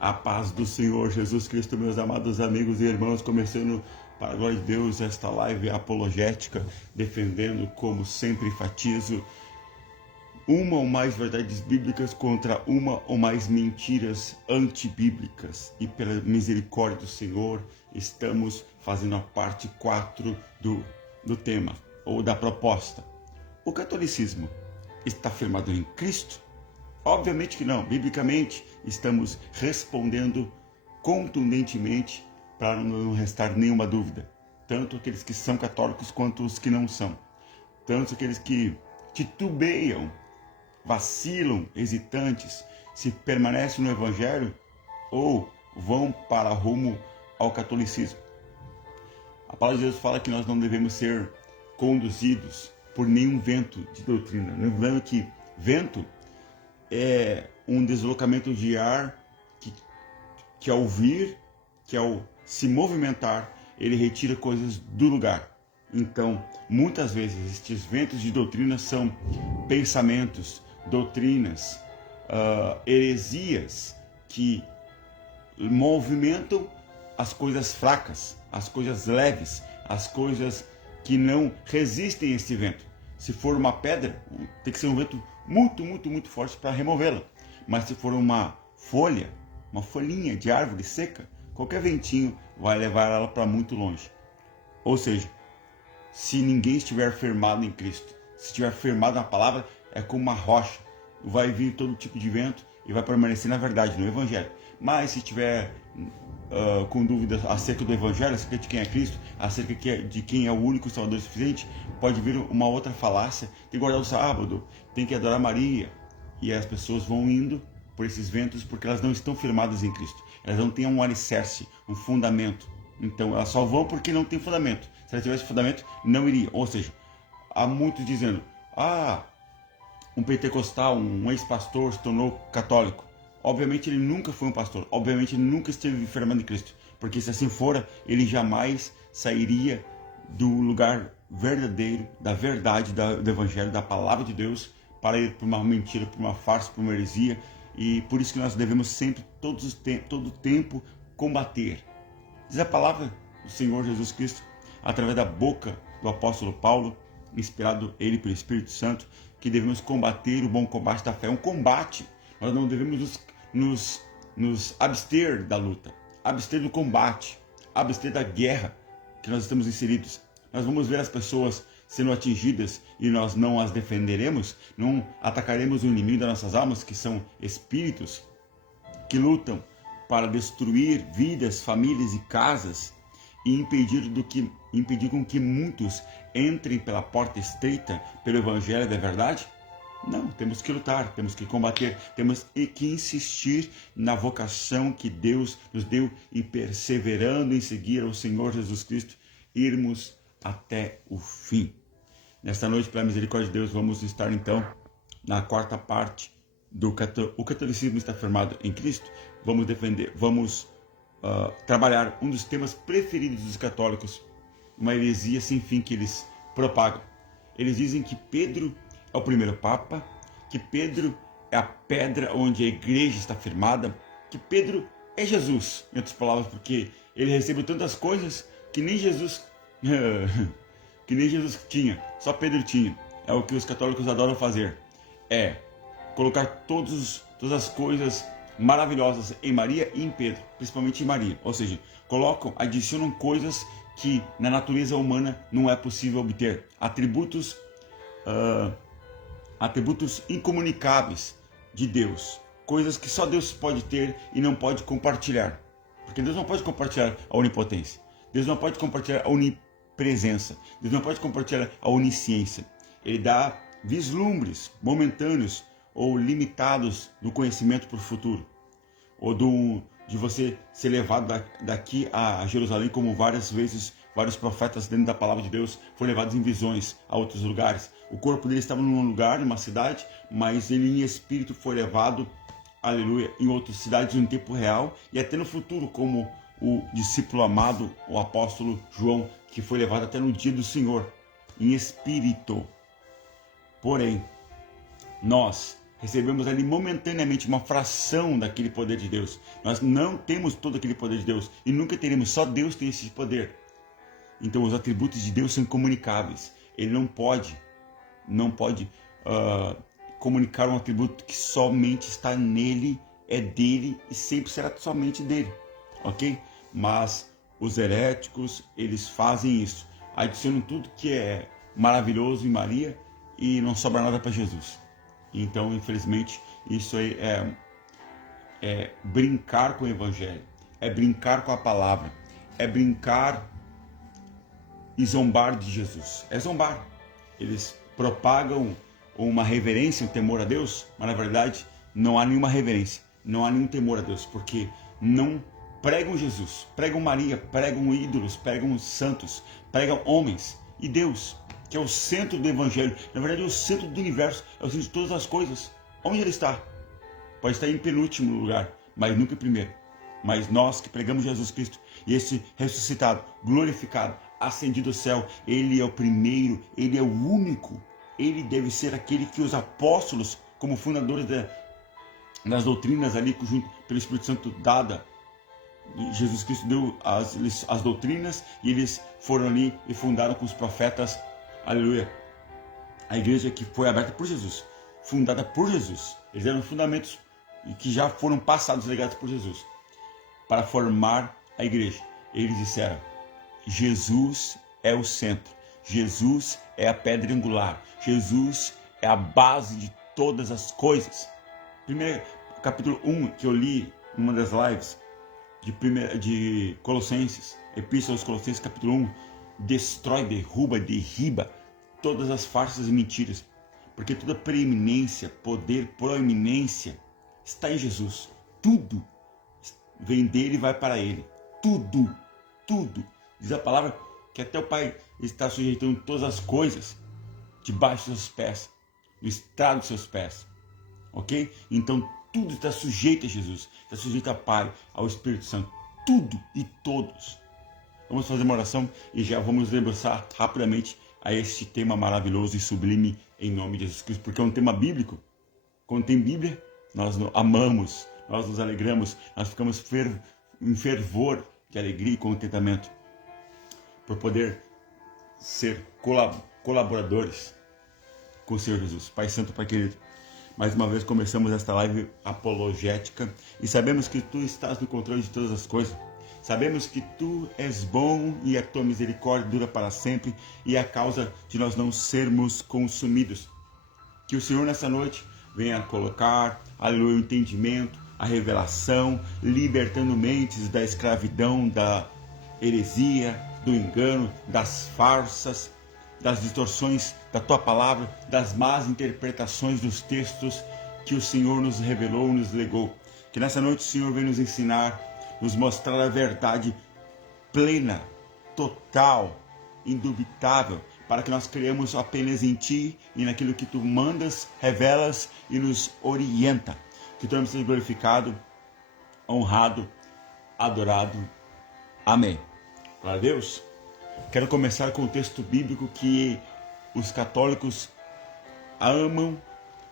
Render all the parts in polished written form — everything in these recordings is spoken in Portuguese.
A paz do Senhor Jesus Cristo, meus amados amigos e irmãos, começando para a glória de Deus esta live apologética, defendendo, como sempre enfatizo, uma ou mais verdades bíblicas contra uma ou mais mentiras antibíblicas. E pela misericórdia do Senhor, estamos fazendo a parte 4 do tema, ou da proposta. O catolicismo está firmado em Cristo? Obviamente que não. Biblicamente, estamos respondendo contundentemente para não restar nenhuma dúvida. Tanto aqueles que são católicos quanto os que não são. Tanto aqueles que titubeiam, vacilam, hesitantes, se permanecem no Evangelho ou vão para rumo ao catolicismo. A palavra de Deus fala que nós não devemos ser conduzidos por nenhum vento de doutrina. Lembrando que vento é um deslocamento de ar que ao vir, que ao se movimentar, ele retira coisas do lugar. Então, muitas vezes, estes ventos de doutrina são pensamentos, doutrinas, heresias que movimentam as coisas fracas, as coisas leves, as coisas que não resistem a esse vento. Se for uma pedra, tem que ser um vento muito forte para removê-la. Mas se for uma folha, uma folhinha de árvore seca, qualquer ventinho vai levar ela para muito longe. Ou seja, se ninguém estiver firmado em Cristo, se estiver firmado na palavra, é como uma rocha. Vai vir todo tipo de vento e vai permanecer na verdade, no Evangelho. Mas se estiver com dúvidas acerca do Evangelho, acerca de quem é Cristo, acerca de quem é o único Salvador suficiente, pode vir uma outra falácia, tem que guardar o sábado, tem que adorar Maria. E as pessoas vão indo por esses ventos porque elas não estão firmadas em Cristo. Elas não têm um alicerce, um fundamento. Então elas só vão porque não tem fundamento. Se elas tivessem fundamento, não iriam. Ou seja, há muitos dizendo, um pentecostal, um ex-pastor se tornou católico. Obviamente ele nunca foi um pastor, obviamente ele nunca esteve firmado em Cristo, porque se assim fora, ele jamais sairia do lugar verdadeiro, da verdade, do Evangelho, da palavra de Deus, para ir para uma mentira, para uma farsa, para uma heresia. E por isso que nós devemos sempre, todo o tempo, combater. Diz a palavra do Senhor Jesus Cristo, através da boca do apóstolo Paulo, inspirado ele pelo Espírito Santo, que devemos combater o bom combate da fé. É um combate. Nós não devemos nos abster da luta, abster do combate, abster da guerra que nós estamos inseridos. Nós vamos ver as pessoas sendo atingidas e nós não as defenderemos, não atacaremos o inimigo das nossas almas, que são espíritos que lutam para destruir vidas, famílias e casas e impedir com que muitos entrem pela porta estreita, pelo Evangelho da verdade. Não, temos que lutar, temos que combater, temos que insistir na vocação que Deus nos deu e perseverando em seguir ao Senhor Jesus Cristo, irmos até o fim. Nesta noite, pela misericórdia de Deus, vamos estar então na quarta parte do O catolicismo está firmado em Cristo. Vamos defender, trabalhar um dos temas preferidos dos católicos, uma heresia sem fim que eles propagam. Eles dizem que Pedro é o primeiro Papa, que Pedro é a pedra onde a igreja está firmada, que Pedro é Jesus, em outras palavras, porque ele recebeu tantas coisas que nem Jesus tinha, só Pedro tinha. É o que os católicos adoram fazer, é colocar todas as coisas maravilhosas em Maria e em Pedro, principalmente em Maria, ou seja, adicionam coisas que na natureza humana não é possível obter, atributos incomunicáveis de Deus, coisas que só Deus pode ter e não pode compartilhar, porque Deus não pode compartilhar a onipotência, Deus não pode compartilhar a onipresença, Deus não pode compartilhar a onisciência. Ele dá vislumbres momentâneos ou limitados do conhecimento para o futuro, ou de você ser levado daqui a Jerusalém, como várias vezes vários profetas dentro da palavra de Deus foram levados em visões a outros lugares. O corpo dele estava num lugar, numa cidade, mas ele em espírito foi levado, aleluia, em outras cidades no tempo real e até no futuro, como o discípulo amado, o apóstolo João, que foi levado até no dia do Senhor, em espírito. Porém, nós recebemos ali momentaneamente uma fração daquele poder de Deus. Nós não temos todo aquele poder de Deus e nunca teremos, só Deus tem esse poder. Então os atributos de Deus são incomunicáveis. Ele não pode comunicar um atributo que somente está nele, é dele e sempre será somente dele, ok? Mas os heréticos, eles fazem isso, adicionam tudo que é maravilhoso em Maria e não sobra nada para Jesus. Então, infelizmente, isso aí é brincar com o Evangelho, é brincar com a palavra, é brincar e zombar de Jesus. É zombar. Eles propagam uma reverência, um temor a Deus, mas na verdade não há nenhuma reverência, não há nenhum temor a Deus, porque não pregam Jesus, pregam Maria, pregam ídolos, pregam santos, pregam homens e Deus, que é o centro do Evangelho. Na verdade é o centro do universo, é o centro de todas as coisas. Onde ele está? Pode estar em penúltimo lugar, mas nunca em primeiro. Mas nós que pregamos Jesus Cristo, e esse ressuscitado, glorificado, ascendido ao céu, ele é o primeiro, ele é o único, ele deve ser aquele que os apóstolos, como fundadores das doutrinas ali, pelo Espírito Santo dada, Jesus Cristo deu as doutrinas e eles foram ali e fundaram com os profetas, aleluia, a igreja que foi aberta por Jesus, fundada por Jesus. Eles eram fundamentos que já foram passados, legados por Jesus, para formar a igreja. Eles disseram: Jesus é o centro, Jesus é a pedra angular, Jesus é a base de todas as coisas. Capítulo 1 que eu li em uma das lives de Colossenses, Epístola aos Colossenses, capítulo 1, destrói, derruba, derriba todas as farsas e mentiras, porque toda preeminência, poder, proeminência está em Jesus. Tudo vem dele e vai para ele. Tudo. Diz a palavra que até o Pai está sujeitando todas as coisas debaixo dos seus pés, no estrado dos seus pés. Ok? Então tudo está sujeito a Jesus, está sujeito ao Pai, ao Espírito Santo. Tudo e todos. Vamos fazer uma oração e já vamos debruçar rapidamente a este tema maravilhoso e sublime em nome de Jesus Cristo, porque é um tema bíblico. Quando tem Bíblia, nós amamos, nós nos alegramos, nós ficamos em fervor de alegria e contentamento por poder ser colaboradores com o Senhor Jesus. Pai Santo, Pai querido, mais uma vez começamos esta live apologética e sabemos que Tu estás no controle de todas as coisas. Sabemos que Tu és bom e a Tua misericórdia dura para sempre e é a causa de nós não sermos consumidos. Que o Senhor nessa noite venha colocar, aleluia, o entendimento, a revelação, libertando mentes da escravidão, da heresia, do engano, das farsas, das distorções da Tua palavra, das más interpretações dos textos que o Senhor nos revelou, nos legou. Que nessa noite o Senhor venha nos ensinar, nos mostrar a verdade plena, total, indubitável, para que nós creiamos apenas em Ti e naquilo que Tu mandas, revelas e nos orienta. Que Tu seja glorificado, honrado, adorado. Amém. Glória a Deus. Quero começar com o texto bíblico que os católicos amam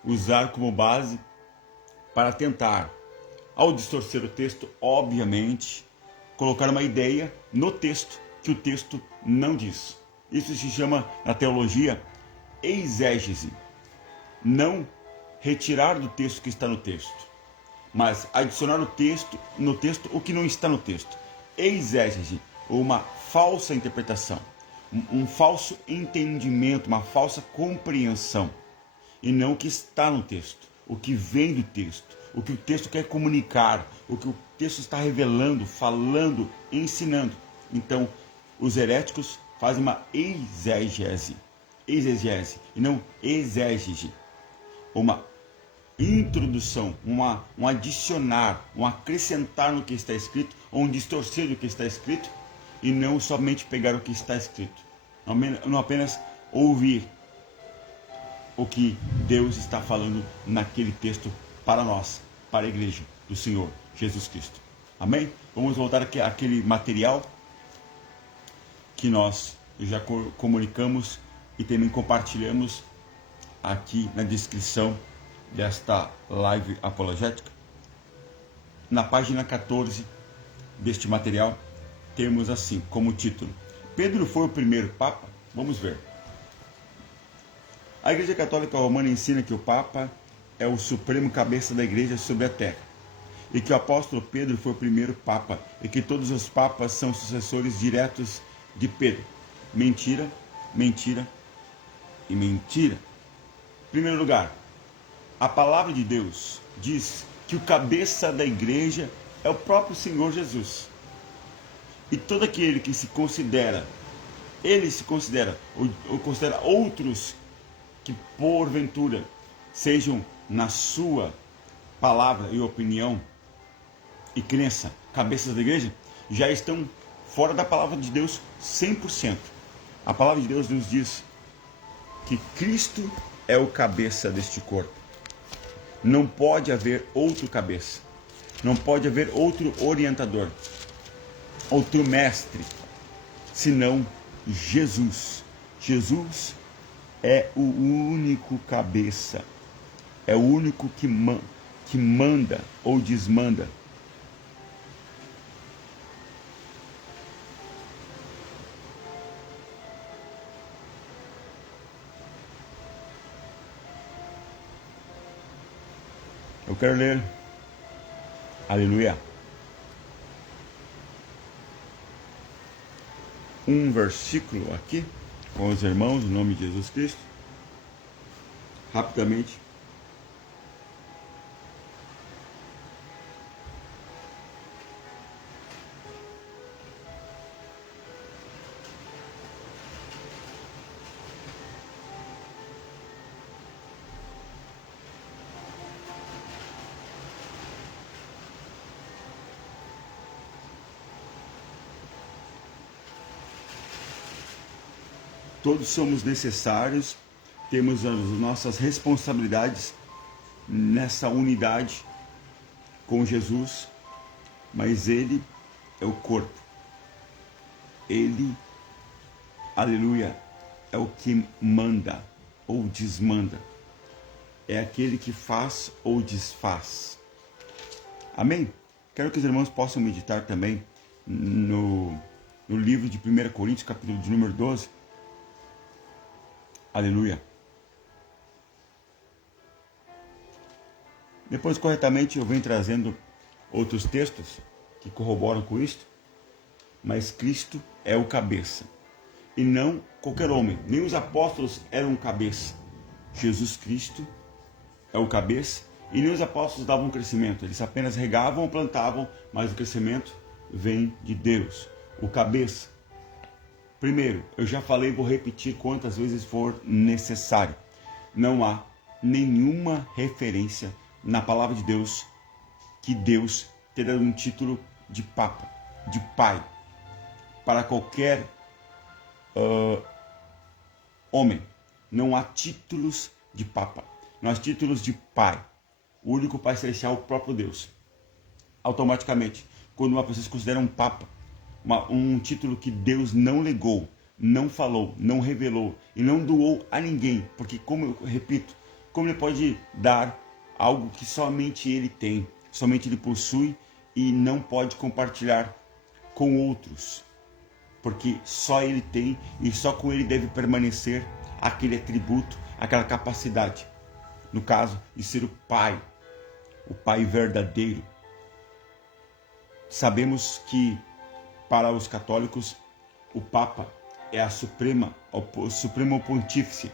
usar como base para tentar, ao distorcer o texto, obviamente, colocar uma ideia no texto que o texto não diz. Isso se chama, na teologia, exégese. Não retirar do texto o que está no texto, mas adicionar no texto o que não está no texto. Exégese, uma falsa interpretação, um falso entendimento, uma falsa compreensão, e não o que está no texto, o que vem do texto, o que o texto quer comunicar, o que o texto está revelando, falando, ensinando. Então, os heréticos fazem uma exégese, e não exégese, uma introdução, um adicionar, um acrescentar no que está escrito, ou um distorcer do que está escrito, e não somente pegar o que está escrito, não apenas ouvir o que Deus está falando naquele texto para nós, para a igreja do Senhor Jesus Cristo. Amém? Vamos voltar aqui àquele material que nós já comunicamos e também compartilhamos aqui na descrição desta live apologética, na página 14 deste material, temos assim como título: Pedro foi o primeiro Papa? Vamos ver. A Igreja Católica Romana ensina que o Papa é o supremo cabeça da Igreja sobre a terra, e que o apóstolo Pedro foi o primeiro Papa, e que todos os Papas são sucessores diretos de Pedro. Mentira, mentira e mentira. Em primeiro lugar, a palavra de Deus diz que o cabeça da Igreja é o próprio Senhor Jesus. E todo aquele que se considera, ou considera outros que porventura sejam, na sua palavra e opinião e crença, cabeças da igreja, já estão fora da palavra de Deus 100%. A palavra de Deus nos diz que Cristo é o cabeça deste corpo. Não pode haver outro cabeça. Não pode haver outro orientador, outro mestre, senão Jesus. Jesus é o único cabeça. É o único que manda ou desmanda. Eu quero ler, aleluia, um versículo aqui com os irmãos, em nome de Jesus Cristo, rapidamente. Todos somos necessários, temos as nossas responsabilidades nessa unidade com Jesus, mas Ele é o corpo. Ele, aleluia, é o que manda ou desmanda. É aquele que faz ou desfaz. Amém? Quero que os irmãos possam meditar também no livro de 1 Coríntios, capítulo de número 12. Aleluia. Depois, corretamente, eu venho trazendo outros textos que corroboram com isto, mas Cristo é o cabeça, e não qualquer homem. Nem os apóstolos eram cabeça. Jesus Cristo é o cabeça, e nem os apóstolos davam crescimento. Eles apenas regavam ou plantavam, mas o crescimento vem de Deus. O cabeça. Primeiro, eu já falei e vou repetir quantas vezes for necessário. Não há nenhuma referência na palavra de Deus que Deus tenha dado um título de Papa, de Pai, para qualquer homem. Não há títulos de Papa, não há títulos de Pai. O único Pai Celestial é o próprio Deus. Automaticamente, quando uma pessoa se considera um Papa, um título que Deus não legou, não falou, não revelou e não doou a ninguém, porque, como eu repito, como ele pode dar algo que somente ele tem, somente ele possui e não pode compartilhar com outros, porque só ele tem e só com ele deve permanecer aquele atributo, aquela capacidade, no caso de ser o Pai verdadeiro. Sabemos que para os católicos, o Papa é o Supremo Pontífice,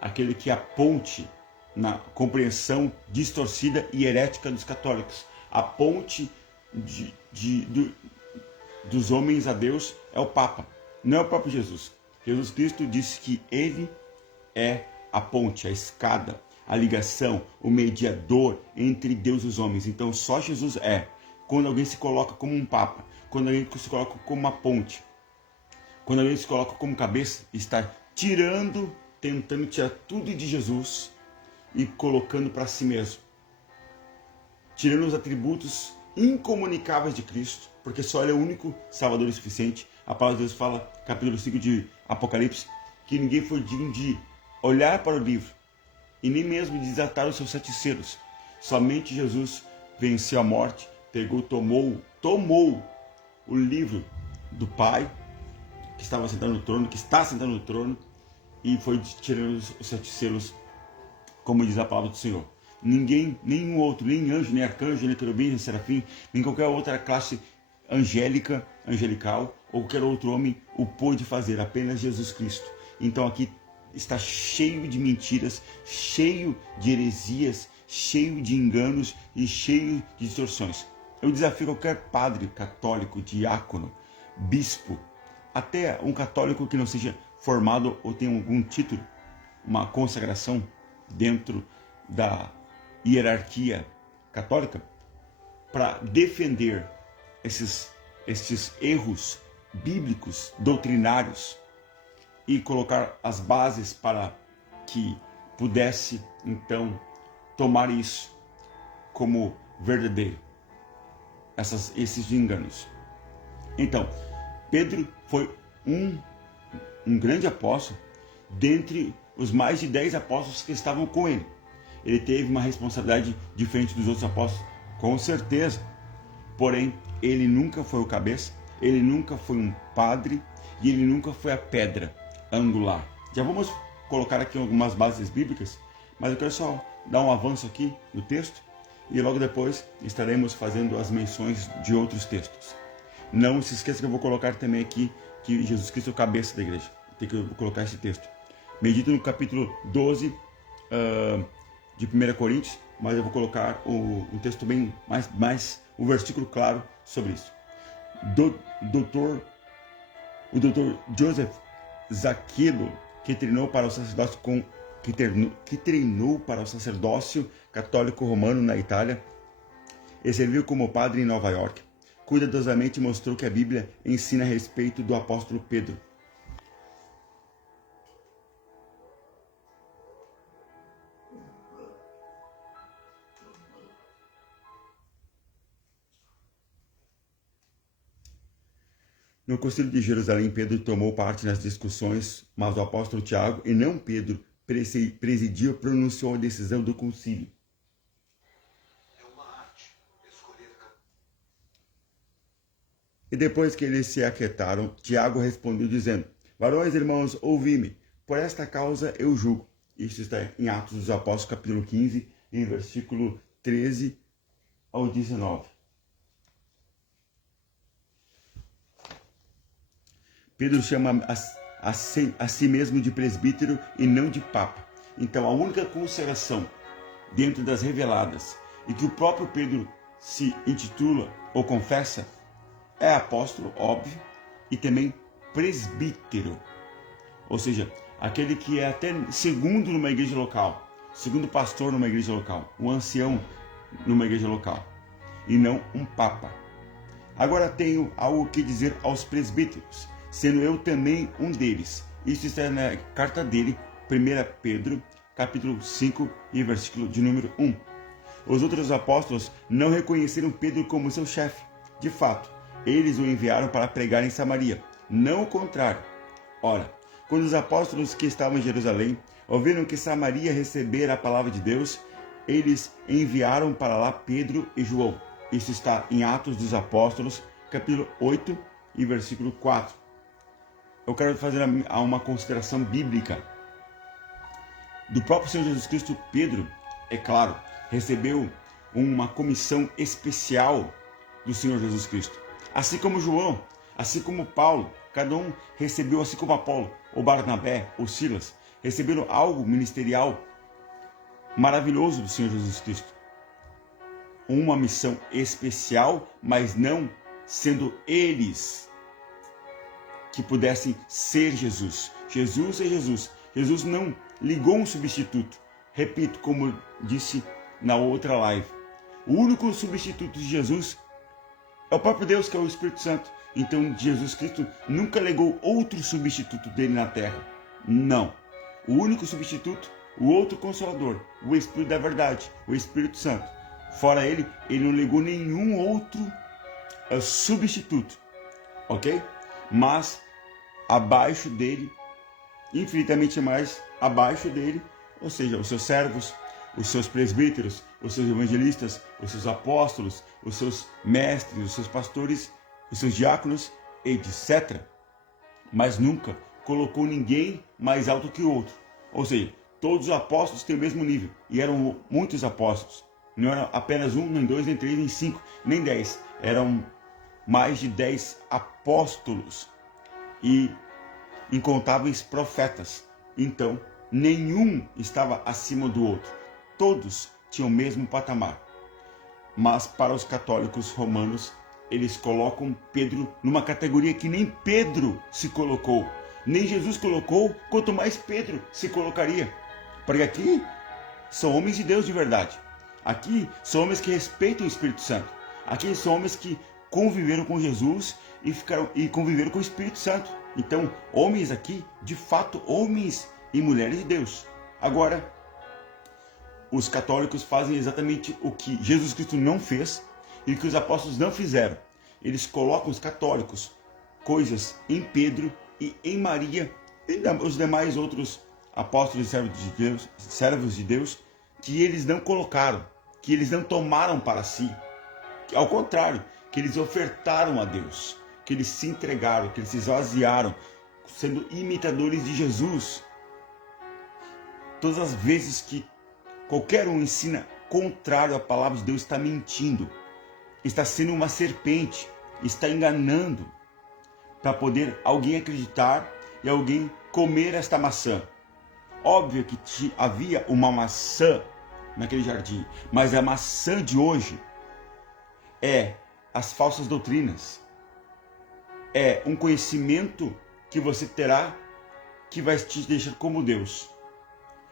aquele que é a ponte na compreensão distorcida e herética dos católicos. A ponte dos homens a Deus é o Papa, não é o próprio Jesus. Jesus Cristo disse que ele é a ponte, a escada, a ligação, o mediador entre Deus e os homens. Então só Jesus é. Quando alguém se coloca como um Papa, quando alguém se coloca como uma ponte, quando alguém se coloca como cabeça, está tentando tirar tudo de Jesus e colocando para si mesmo. Tirando os atributos incomunicáveis de Cristo, porque só Ele é o único Salvador e suficiente. A palavra de Deus fala, capítulo 5 de Apocalipse, que ninguém foi digno de olhar para o livro e nem mesmo desatar os seus 7 selos. Somente Jesus venceu a morte, tomou o livro do Pai, que estava sentado no trono, que está sentado no trono, e foi tirando os 7 selos, como diz a palavra do Senhor. Ninguém, nenhum outro, nem anjo, nem arcanjo, nem querubim, nem serafim, nem qualquer outra classe angelical, ou qualquer outro homem o pôde fazer, apenas Jesus Cristo. Então aqui está cheio de mentiras, cheio de heresias, cheio de enganos e cheio de distorções. Eu desafio qualquer padre católico, diácono, bispo, até um católico que não seja formado ou tenha algum título, uma consagração dentro da hierarquia católica, para defender esses erros bíblicos, doutrinários, e colocar as bases para que pudesse então tomar isso como verdadeiro, esses enganos. Então, Pedro foi um grande apóstolo dentre os mais de 10 apóstolos que estavam com ele. Ele teve uma responsabilidade diferente dos outros apóstolos, com certeza. Porém, ele nunca foi o cabeça, ele nunca foi um padre e ele nunca foi a pedra angular. Já vamos colocar aqui algumas bases bíblicas, mas eu quero só dar um avanço aqui no texto e logo depois estaremos fazendo as menções de outros textos. Não se esqueça que eu vou colocar também aqui que Jesus Cristo é o cabeça da igreja. Tem que colocar esse texto. Medita no capítulo 12 de 1 Coríntios, mas eu vou colocar um texto bem mais um versículo claro sobre isso. O doutor Joseph Zaquilo, que treinou para o sacerdócio católico romano na Itália e serviu como padre em Nova York, cuidadosamente mostrou que a Bíblia ensina a respeito do apóstolo Pedro. No Concílio de Jerusalém, Pedro tomou parte nas discussões, mas o apóstolo Tiago, e não Pedro, presidiu e pronunciou a decisão do concílio. E depois que eles se aquietaram, Tiago respondeu dizendo: Varões, irmãos, ouvi-me, por esta causa eu julgo. Isso está em Atos dos Apóstolos, capítulo 15, em versículo 13 ao 19. Pedro chama a si mesmo de presbítero e não de papa. Então a única consagração dentro das reveladas e que o próprio Pedro se intitula ou confessa é apóstolo, óbvio, e também presbítero. Ou seja, aquele que é até segundo numa igreja local, segundo pastor numa igreja local, um ancião numa igreja local, e não um papa. Agora tenho algo que dizer aos presbíteros, sendo eu também um deles. Isso está na carta dele, 1 Pedro, capítulo 5, e versículo de número 1. Os outros apóstolos não reconheceram Pedro como seu chefe. De fato, eles o enviaram para pregar em Samaria, não o contrário. Ora, quando os apóstolos que estavam em Jerusalém ouviram que Samaria recebera a palavra de Deus, eles enviaram para lá Pedro e João. Isso está em Atos dos Apóstolos, capítulo 8 e versículo 4. Eu quero fazer uma consideração bíblica. Do próprio Senhor Jesus Cristo, Pedro, é claro, recebeu uma comissão especial do Senhor Jesus Cristo. Assim como João, assim como Paulo, cada um recebeu, assim como Apolo, ou Barnabé, ou Silas, receberam algo ministerial maravilhoso do Senhor Jesus Cristo. Uma missão especial, mas não sendo eles que pudessem ser Jesus. Jesus é Jesus. Jesus não ligou um substituto. Repito, como disse na outra live. O único substituto de Jesus é o próprio Deus, que é o Espírito Santo. Então, Jesus Cristo nunca legou outro substituto dele na terra. Não. O único substituto, o outro Consolador, o Espírito da Verdade, o Espírito Santo. Fora ele, ele não legou nenhum outro substituto. Ok? Mas abaixo dele, infinitamente mais abaixo dele, ou seja, os seus servos, os seus presbíteros, os seus evangelistas, os seus apóstolos, os seus mestres, os seus pastores, os seus diáconos, etc. Mas nunca colocou ninguém mais alto que o outro. Ou seja, todos os apóstolos têm o mesmo nível, e eram muitos apóstolos. Não era apenas um, nem dois, nem três, nem cinco, nem 10. Eram mais de 10 apóstolos e incontáveis profetas. Então, nenhum estava acima do outro. Todos tinham o mesmo patamar. Mas para os católicos romanos, eles colocam Pedro numa categoria que nem Pedro se colocou. Nem Jesus colocou, quanto mais Pedro se colocaria. Porque aqui são homens de Deus de verdade. Aqui são homens que respeitam o Espírito Santo. Aqui são homens que conviveram com Jesus e conviveram com o Espírito Santo. Então, homens aqui, de fato, homens e mulheres de Deus. Agora, os católicos fazem exatamente o que Jesus Cristo não fez e o que os apóstolos não fizeram. Eles colocam os católicos coisas em Pedro e em Maria e os demais outros apóstolos e servos de Deus que eles não colocaram, que eles não tomaram para si. Ao contrário, que eles ofertaram a Deus, que eles se entregaram, que eles se esvaziaram, sendo imitadores de Jesus. Todas as vezes que qualquer um ensina contrário à palavra de Deus, está mentindo, está sendo uma serpente, está enganando, para poder alguém acreditar e alguém comer esta maçã. Óbvio que havia uma maçã naquele jardim, mas a maçã de hoje é as falsas doutrinas, é um conhecimento que você terá que vai te deixar como Deus.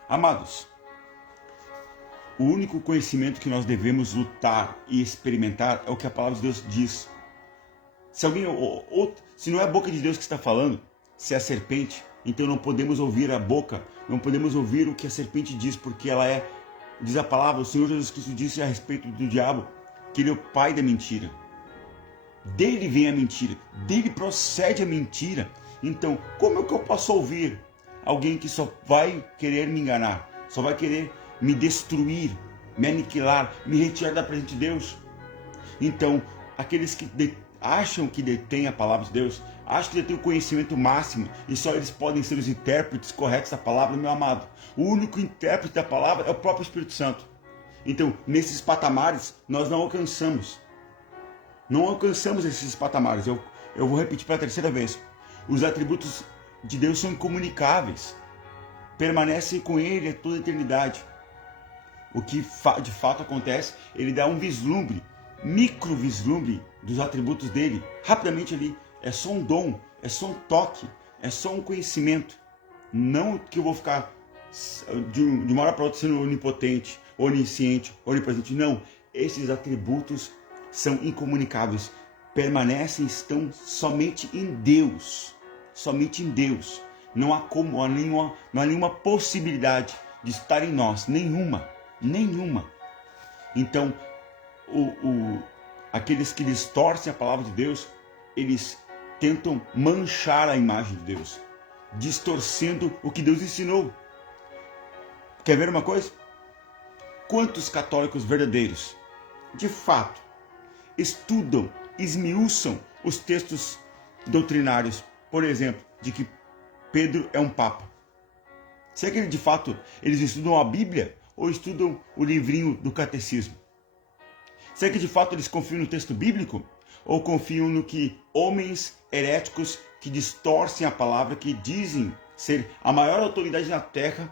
Amados, o único conhecimento que nós devemos lutar e experimentar é o que a palavra de Deus diz. Se não é a boca de Deus que está falando, se é a serpente, então não podemos ouvir a boca, não podemos ouvir o que a serpente diz, porque diz a palavra, o Senhor Jesus Cristo disse a respeito do diabo, que ele é o pai da mentira. Dele vem a mentira, dele procede a mentira. Então, como é que eu posso ouvir alguém que só vai querer me enganar, só vai querer me destruir, me aniquilar, me retirar da presença de Deus? Então, aqueles que acham que detêm a palavra de Deus, acham que detêm o conhecimento máximo e só eles podem ser os intérpretes corretos da palavra, meu amado. O único intérprete da palavra é o próprio Espírito Santo. Então, nesses patamares, nós não alcançamos. Não alcançamos esses patamares. Eu vou repetir pela terceira vez. Os atributos de Deus são incomunicáveis. Permanecem com Ele a toda a eternidade. O que de fato acontece, Ele dá um vislumbre, micro vislumbre dos atributos dele. Rapidamente ali, é só um dom, é só um toque, é só um conhecimento. Não que eu vou ficar de uma hora para outra sendo onipotente, onisciente, onipresente. Não, esses atributos são incomunicáveis, permanecem, estão somente em Deus, somente em Deus. Não há nenhuma possibilidade de estar em nós, nenhuma. Então, aqueles que distorcem a palavra de Deus, eles tentam manchar a imagem de Deus, distorcendo o que Deus ensinou. Quer ver uma coisa? Quantos católicos verdadeiros, de fato, estudam, esmiuçam os textos doutrinários, por exemplo, de que Pedro é um papa? Será que de fato eles estudam a Bíblia ou estudam o livrinho do catecismo? Será que de fato eles confiam no texto bíblico ou confiam no que homens heréticos que distorcem a palavra, que dizem ser a maior autoridade na terra?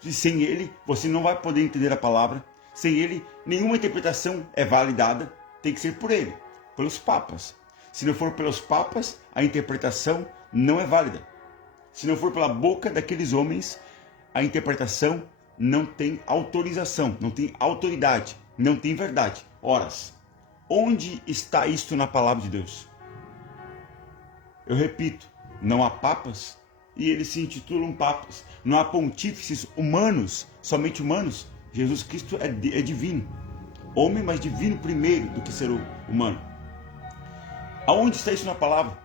Sem ele você não vai poder entender a palavra. Sem ele nenhuma interpretação é validada. Tem que ser por ele, pelos papas. Se não for pelos papas, a interpretação não é válida. Se não for pela boca daqueles homens, a interpretação não tem autorização, não tem autoridade, não tem verdade. Ora, onde está isto na palavra de Deus? Eu repito, não há papas e eles se intitulam papas. Não há pontífices humanos, somente humanos. Jesus Cristo é divino. Homem, mas divino primeiro do que ser humano. Aonde está isso na palavra?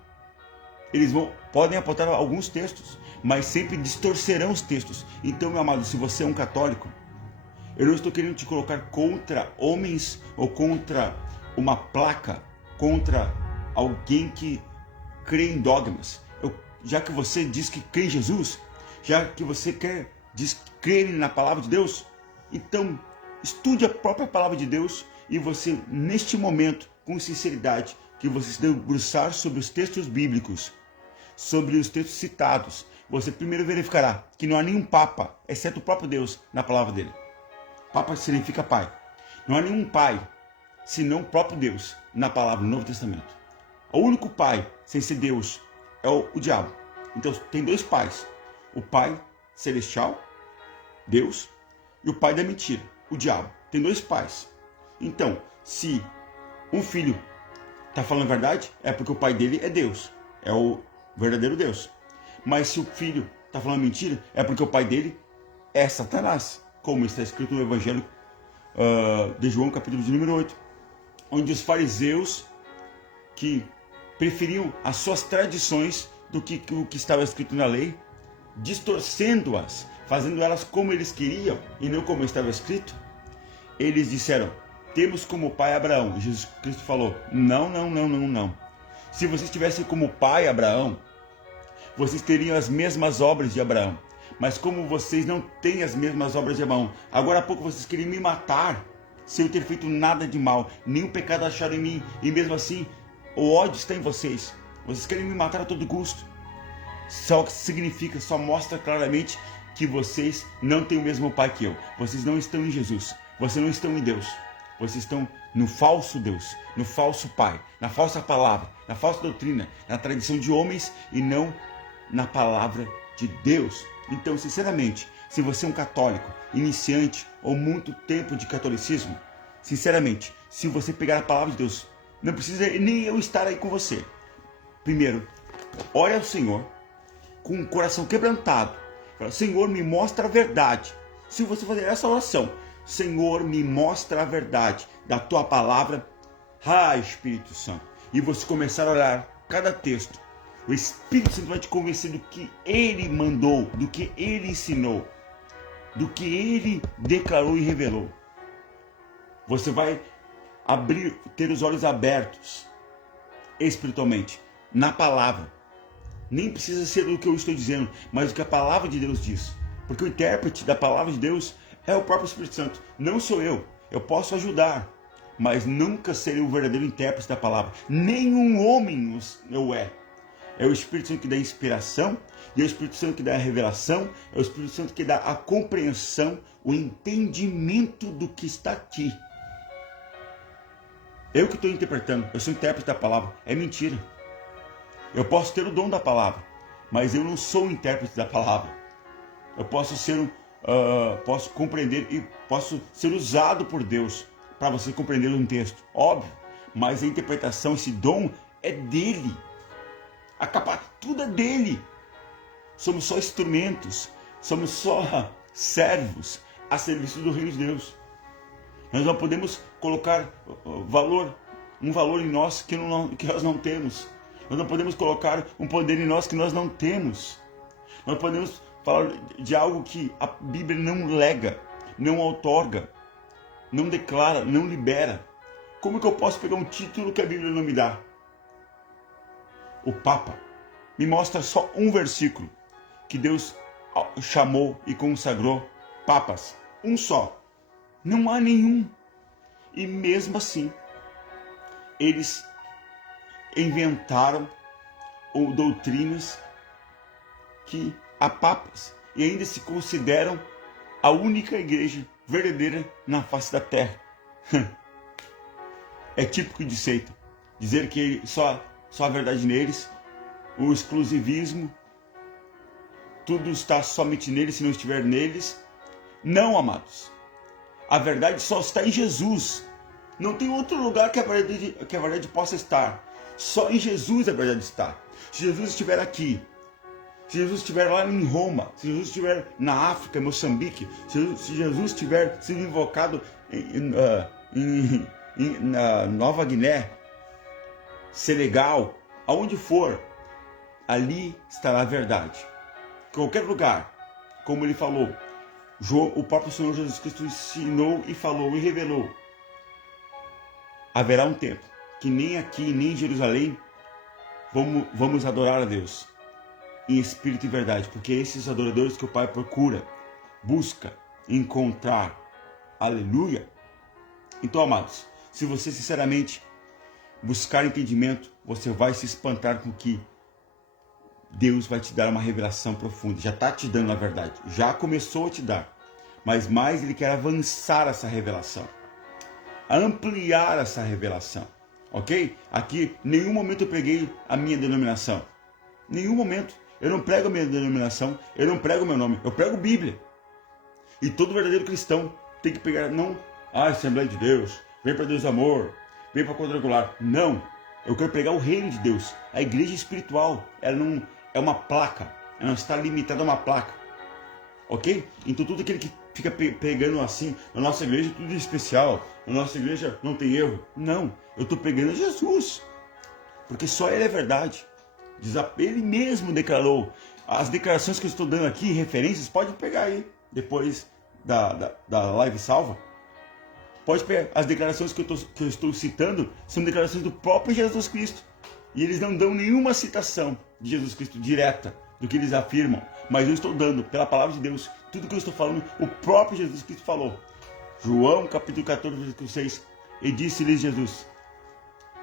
Eles podem apontar alguns textos, mas sempre distorcerão os textos. Então, meu amado, se você é um católico, eu não estou querendo te colocar contra homens ou contra uma placa, contra alguém que crê em dogmas. Já que você diz que crê em Jesus, já que você diz que crê na palavra de Deus, então estude a própria palavra de Deus e você, neste momento, com sinceridade, que você se debruçar sobre os textos bíblicos, sobre os textos citados, você primeiro verificará que não há nenhum papa, exceto o próprio Deus, na palavra dele. Papa significa pai. Não há nenhum pai, senão o próprio Deus, na palavra do Novo Testamento. O único pai, sem ser Deus, é o diabo. Então tem dois pais. O pai celestial, Deus, e o pai da mentira, o diabo. Tem dois pais. Então, se um filho está falando a verdade, é porque o pai dele é Deus. É o verdadeiro Deus. Mas se o filho está falando mentira, é porque o pai dele é Satanás. Como está escrito no Evangelho de João, capítulo de número 8. Onde os fariseus que preferiam as suas tradições do que o que estava escrito na lei, distorcendo-as, fazendo elas como eles queriam e não como estava escrito, eles disseram: temos como pai Abraão. E Jesus Cristo falou: não. Se vocês tivessem como pai Abraão, vocês teriam as mesmas obras de Abraão. Mas como vocês não têm as mesmas obras de Abraão, agora há pouco vocês queriam me matar, sem eu ter feito nada de mal, nenhum pecado acharam em mim, e mesmo assim o ódio está em vocês. Vocês querem me matar a todo custo. Só significa, só mostra claramente que vocês não têm o mesmo pai que eu. Vocês não estão em Jesus. Vocês não estão em Deus. Vocês estão no falso Deus, no falso pai, na falsa palavra, na falsa doutrina, na tradição de homens e não na palavra de Deus. Então, sinceramente, se você é um católico, iniciante ou muito tempo de catolicismo, sinceramente, se você pegar a palavra de Deus, não precisa nem eu estar aí com você. Primeiro, ore ao Senhor com o coração quebrantado. Fala: Senhor, me mostra a verdade. Se você fazer essa oração, Senhor, me mostra a verdade da tua palavra, Espírito Santo, e você começar a orar cada texto, o Espírito Santo vai te convencer do que Ele mandou, do que Ele ensinou, do que Ele declarou e revelou. Você vai ter os olhos abertos espiritualmente na palavra. Nem precisa ser do que eu estou dizendo, mas o que a palavra de Deus diz. Porque o intérprete da palavra de Deus é o próprio Espírito Santo. Não sou eu. Eu posso ajudar, mas nunca serei o verdadeiro intérprete da palavra. Nenhum homem eu é. É o Espírito Santo que dá a inspiração, e é o Espírito Santo que dá a revelação, é o Espírito Santo que dá a compreensão, o entendimento do que está aqui. Eu que estou interpretando, eu sou intérprete da palavra. É mentira. Eu posso ter o dom da palavra, mas eu não sou o intérprete da palavra. Eu posso posso compreender e posso ser usado por Deus para você compreender um texto, óbvio. Mas a interpretação, esse dom é dele. Tudo é dele. Somos só instrumentos, somos só servos a serviço do reino de Deus. Nós não podemos colocar um valor em nós que nós não temos. Nós não podemos colocar um poder em nós que nós não temos. Nós podemos falar de algo que a Bíblia não lega, não outorga, não declara, não libera. Como que eu posso pegar um título que a Bíblia não me dá? O Papa me mostra só um versículo que Deus chamou e consagrou papas. Um só. Não há nenhum. E mesmo assim, eles inventaram doutrinas que há papas e ainda se consideram a única igreja verdadeira na face da terra. É típico de seita dizer que só a verdade neles, o exclusivismo, tudo está somente neles se não estiver neles. Não, amados. A verdade só está em Jesus. Não tem outro lugar que a verdade possa estar. Só em Jesus a verdade está. Se Jesus estiver aqui, se Jesus estiver lá em Roma, se Jesus estiver na África, em Moçambique, se Jesus estiver sendo invocado na Nova Guiné, Senegal, aonde for, ali estará a verdade. qualquer lugar, como ele falou, o próprio Senhor Jesus Cristo ensinou e falou e revelou, haverá um tempo que nem aqui, nem em Jerusalém, vamos adorar a Deus em espírito e verdade, porque esses adoradores que o Pai procura, busca encontrar. Aleluia! Então, amados, se você sinceramente buscar entendimento, você vai se espantar com que Deus vai te dar uma revelação profunda. Já está te dando, na verdade. Já começou a te dar. Mas mais Ele quer avançar essa revelação. Ampliar essa revelação. Ok? Aqui, em nenhum momento eu preguei a minha denominação. Nenhum momento. Eu não prego a minha denominação. Eu não prego o meu nome. Eu prego Bíblia. E todo verdadeiro cristão tem que pegar, não, Assembleia de Deus, vem para Deus Amor, vem para Quadrangular. Não. Eu quero pregar o reino de Deus. A igreja espiritual, ela não é uma placa. Ela não está limitada a uma placa. Ok? Então tudo aquele que fica pregando assim, na nossa igreja tudo é especial, na nossa igreja não tem erro. Não, eu estou pregando Jesus. Porque só Ele é verdade. Ele mesmo declarou. As declarações que eu estou dando aqui, referências, pode pegar aí, depois da live salva. Pode pegar. As declarações que eu estou citando são declarações do próprio Jesus Cristo. E eles não dão nenhuma citação de Jesus Cristo direta do que eles afirmam. Mas eu estou dando, pela palavra de Deus, tudo que eu estou falando, o próprio Jesus Cristo falou. João capítulo 14, versículo 6. E disse-lhes Jesus: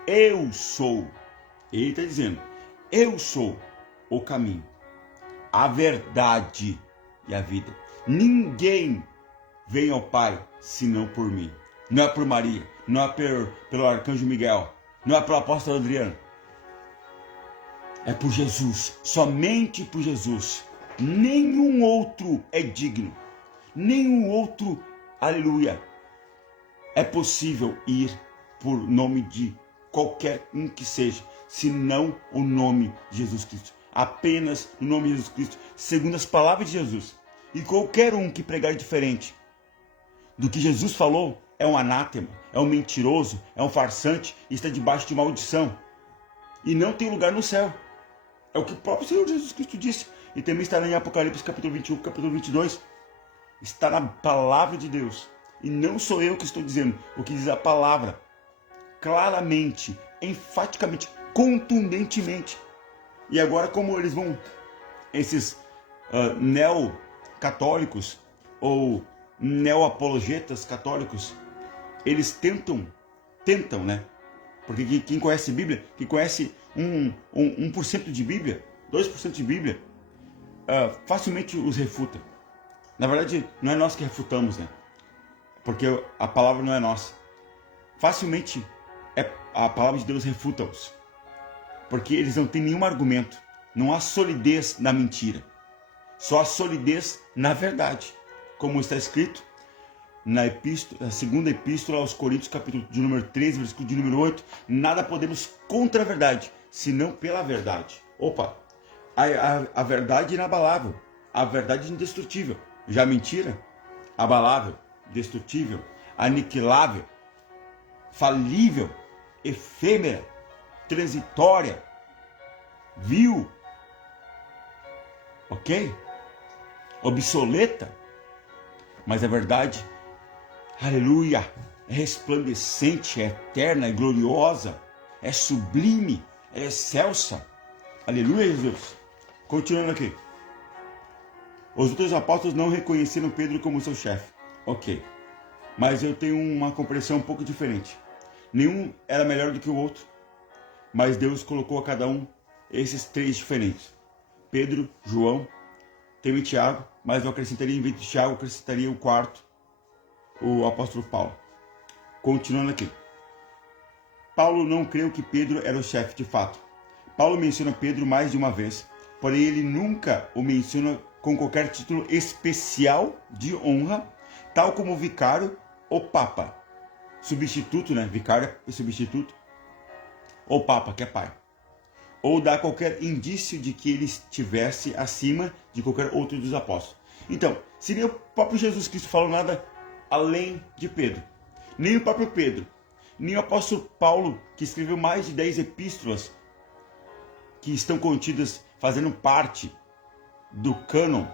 Eu sou. Ele está dizendo: Eu sou o caminho, a verdade e a vida. Ninguém vem ao Pai senão por mim. Não é por Maria, não é pelo arcanjo Miguel, não é pelo apóstolo Adriano. É por Jesus, somente por Jesus. Nenhum outro é digno, nenhum outro, aleluia, é possível ir por nome de qualquer um que seja, senão o nome de Jesus Cristo. Apenas o nome de Jesus Cristo, segundo as palavras de Jesus. E qualquer um que pregar diferente do que Jesus falou é um anátema, é um mentiroso, é um farsante e está debaixo de maldição. E não tem lugar no céu. É o que o próprio Senhor Jesus Cristo disse. E também está em Apocalipse capítulo 21, capítulo 22. Está na palavra de Deus. E não sou eu que estou dizendo. O que diz a palavra. Claramente, enfaticamente, contundentemente. E agora como eles vão, esses neo-católicos ou neo-apologetas católicos, eles tentam, né? Porque quem conhece Bíblia, quem conhece 1% de Bíblia, 2% de Bíblia, facilmente os refuta. Na verdade, não é nós que refutamos, né? Porque a palavra não é nossa. Facilmente a palavra de Deus refuta-os. Porque eles não têm nenhum argumento. Não há solidez na mentira. Só há solidez na verdade. Como está escrito na segunda epístola aos Coríntios, capítulo de número 13, versículo de número 8. Nada podemos contra a verdade, senão pela verdade. Opa! A verdade inabalável. A verdade indestrutível. Já a mentira? Abalável, destrutível, aniquilável, falível, efêmera, transitória, vil, ok? Obsoleta, mas a verdade, aleluia, é resplandecente, é eterna, é gloriosa, é sublime, é excelsa, aleluia, Jesus. Continuando aqui, os outros apóstolos não reconheceram Pedro como seu chefe, ok, mas eu tenho uma compreensão um pouco diferente. Nenhum era melhor do que o outro, mas Deus colocou a cada um esses três diferentes. Pedro, João, tem Tiago, mas eu acrescentaria, em vez de Tiago, acrescentaria o quarto, o apóstolo Paulo. Continuando aqui. Paulo não creu que Pedro era o chefe de fato. Paulo menciona Pedro mais de uma vez, porém ele nunca o menciona com qualquer título especial de honra, tal como vicário ou papa. Substituto, né? Vicário e substituto. Ou papa, que é pai. Ou dá qualquer indício de que ele estivesse acima de qualquer outro dos apóstolos. Então, se nem o próprio Jesus Cristo falou nada além de Pedro, nem o próprio Pedro, nem o apóstolo Paulo, que escreveu mais de 10 epístolas que estão contidas, fazendo parte do cânon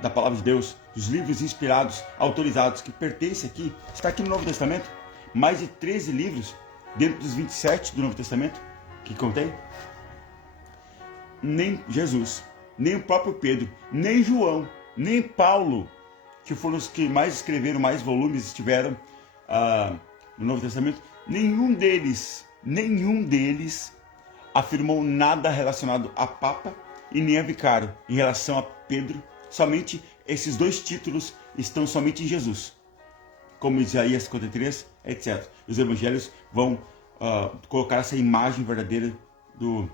da palavra de Deus, dos livros inspirados, autorizados, que pertencem aqui, está aqui no Novo Testamento, mais de 13 livros dentro dos 27 do Novo Testamento que contém. Nem Jesus, nem o próprio Pedro, nem João, nem Paulo, que foram os que mais escreveram, mais volumes estiveram no Novo Testamento, nenhum deles afirmou nada relacionado a Papa e nem a Vicário em relação a Pedro. Somente esses dois títulos estão somente em Jesus, como Isaías 53, etc. Os evangelhos vão colocar essa imagem verdadeira do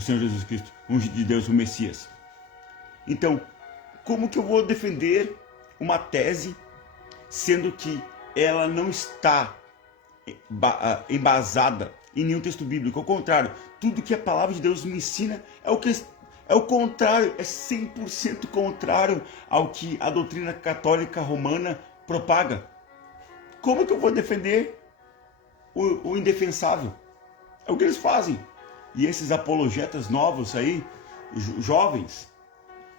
Senhor Jesus Cristo, ungido de Deus, o Messias. Então, como que eu vou defender uma tese sendo que ela não está embasada em nenhum texto bíblico? Ao contrário, tudo que a palavra de Deus me ensina é o contrário, é 100% contrário ao que a doutrina católica romana propaga. Como que eu vou defender o indefensável? É o que eles fazem. E esses apologetas novos aí, jovens,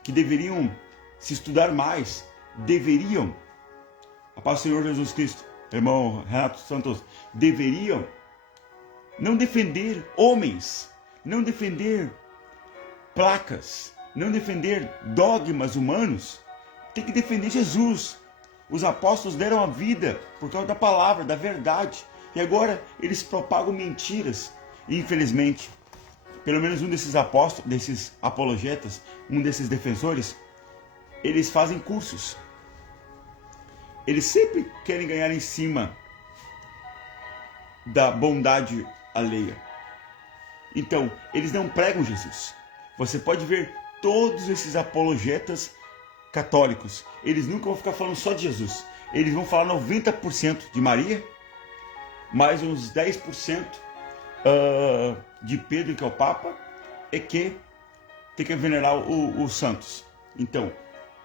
que deveriam se estudar mais, deveriam, a paz do Senhor Jesus Cristo, irmão Renato Santos, deveriam não defender homens, não defender placas, não defender dogmas humanos, tem que defender Jesus. Os apóstolos deram a vida por causa da palavra, da verdade, e agora eles propagam mentiras. E infelizmente, pelo menos um desses apóstolos, desses apologetas, um desses defensores, eles fazem cursos. Eles sempre querem ganhar em cima da bondade alheia. Então, eles não pregam Jesus. Você pode ver todos esses apologetas católicos, eles nunca vão ficar falando só de Jesus. Eles vão falar 90% de Maria, mais uns 10% de Pedro, que é o Papa, e que tem que venerar os santos. Então,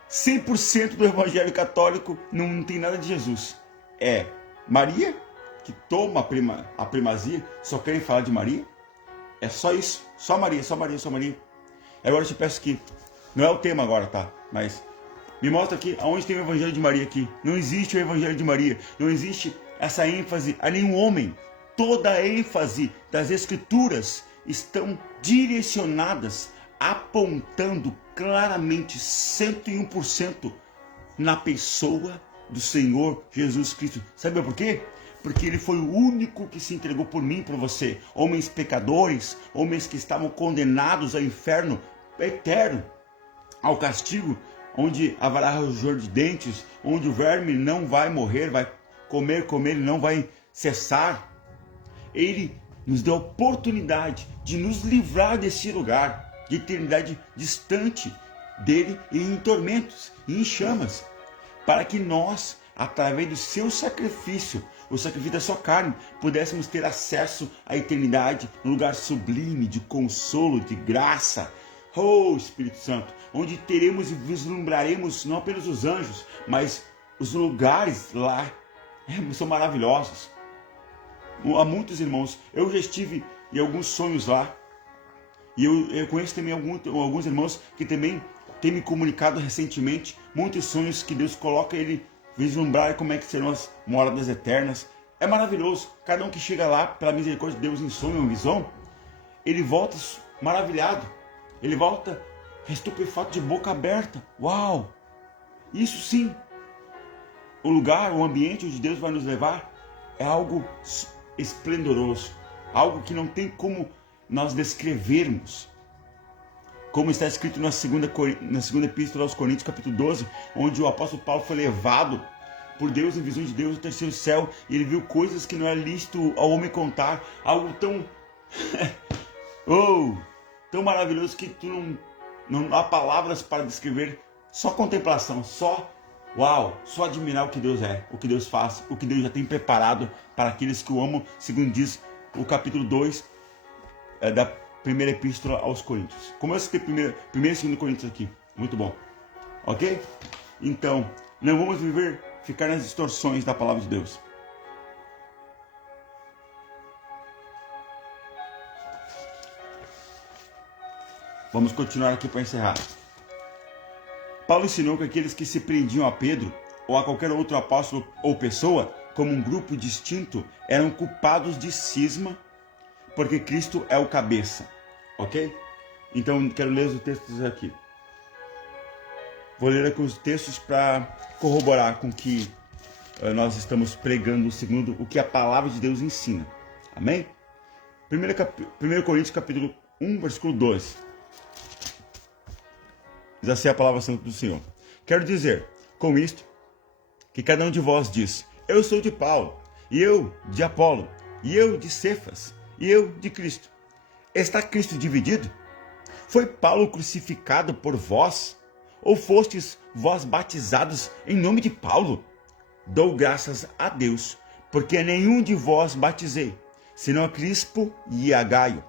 100% do evangelho católico não tem nada de Jesus. É Maria, que toma a primazia, só querem falar de Maria. É só isso, só Maria, só Maria, só Maria. Agora eu te peço que, não é o tema agora, tá? Mas me mostra aqui aonde tem o evangelho de Maria aqui. Não existe o evangelho de Maria, não existe essa ênfase a nenhum homem. Toda a ênfase das escrituras estão direcionadas, apontando claramente 101% na pessoa do Senhor Jesus Cristo. Sabe por quê? Porque ele foi o único que se entregou por mim e por você. Homens pecadores, homens que estavam condenados ao inferno eterno, ao castigo, onde haverá ranger de dentes, onde o verme não vai morrer, vai comer, ele não vai cessar. Ele nos deu a oportunidade de nos livrar desse lugar de eternidade distante dele e em tormentos e em chamas, para que nós, através do seu sacrifício, o sacrifício da sua carne, pudéssemos ter acesso à eternidade, um lugar sublime de consolo, de graça. Oh, Espírito Santo, onde teremos e vislumbraremos não apenas os anjos, mas os lugares lá são maravilhosos. Há muitos irmãos, eu já estive em alguns sonhos lá, e eu conheço também alguns irmãos que também têm me comunicado recentemente muitos sonhos que Deus coloca ele vislumbrar como é que serão as moradas eternas. É maravilhoso. Cada um que chega lá, pela misericórdia de Deus, em sonho ou visão, ele volta maravilhado. Ele volta estupefato, de boca aberta. Uau! Isso sim, o lugar, o ambiente onde Deus vai nos levar é algo esplendoroso. Algo que não tem como nós descrevermos. Como está escrito na segunda epístola aos Coríntios, capítulo 12, onde o apóstolo Paulo foi levado por Deus em visão de Deus no terceiro céu, e ele viu coisas que não é lícito ao homem contar, algo tão tão maravilhoso que tu não há palavras para descrever, só contemplação, só admirar o que Deus é, o que Deus faz, o que Deus já tem preparado para aqueles que o amam, segundo diz o capítulo 2 da primeira epístola aos Coríntios. Como eu citei primeiro e segundo Coríntios aqui, muito bom, ok? Então, não vamos ficar nas distorções da palavra de Deus. Vamos continuar aqui para encerrar. Paulo ensinou que aqueles que se prendiam a Pedro ou a qualquer outro apóstolo ou pessoa como um grupo distinto eram culpados de cisma, porque Cristo é o cabeça, ok? Então quero ler os textos aqui. Vou ler aqui os textos para corroborar com que nós estamos pregando segundo o que a palavra de Deus ensina. Amém? 1 Coríntios capítulo 1, versículo 2. Diz assim a palavra santa do Senhor. Quero dizer, com isto, que cada um de vós diz, eu sou de Paulo, e eu de Apolo, e eu de Cefas, e eu de Cristo. Está Cristo dividido? Foi Paulo crucificado por vós? Ou fostes vós batizados em nome de Paulo? Dou graças a Deus, porque a nenhum de vós batizei, senão a Crispo e a Gaio,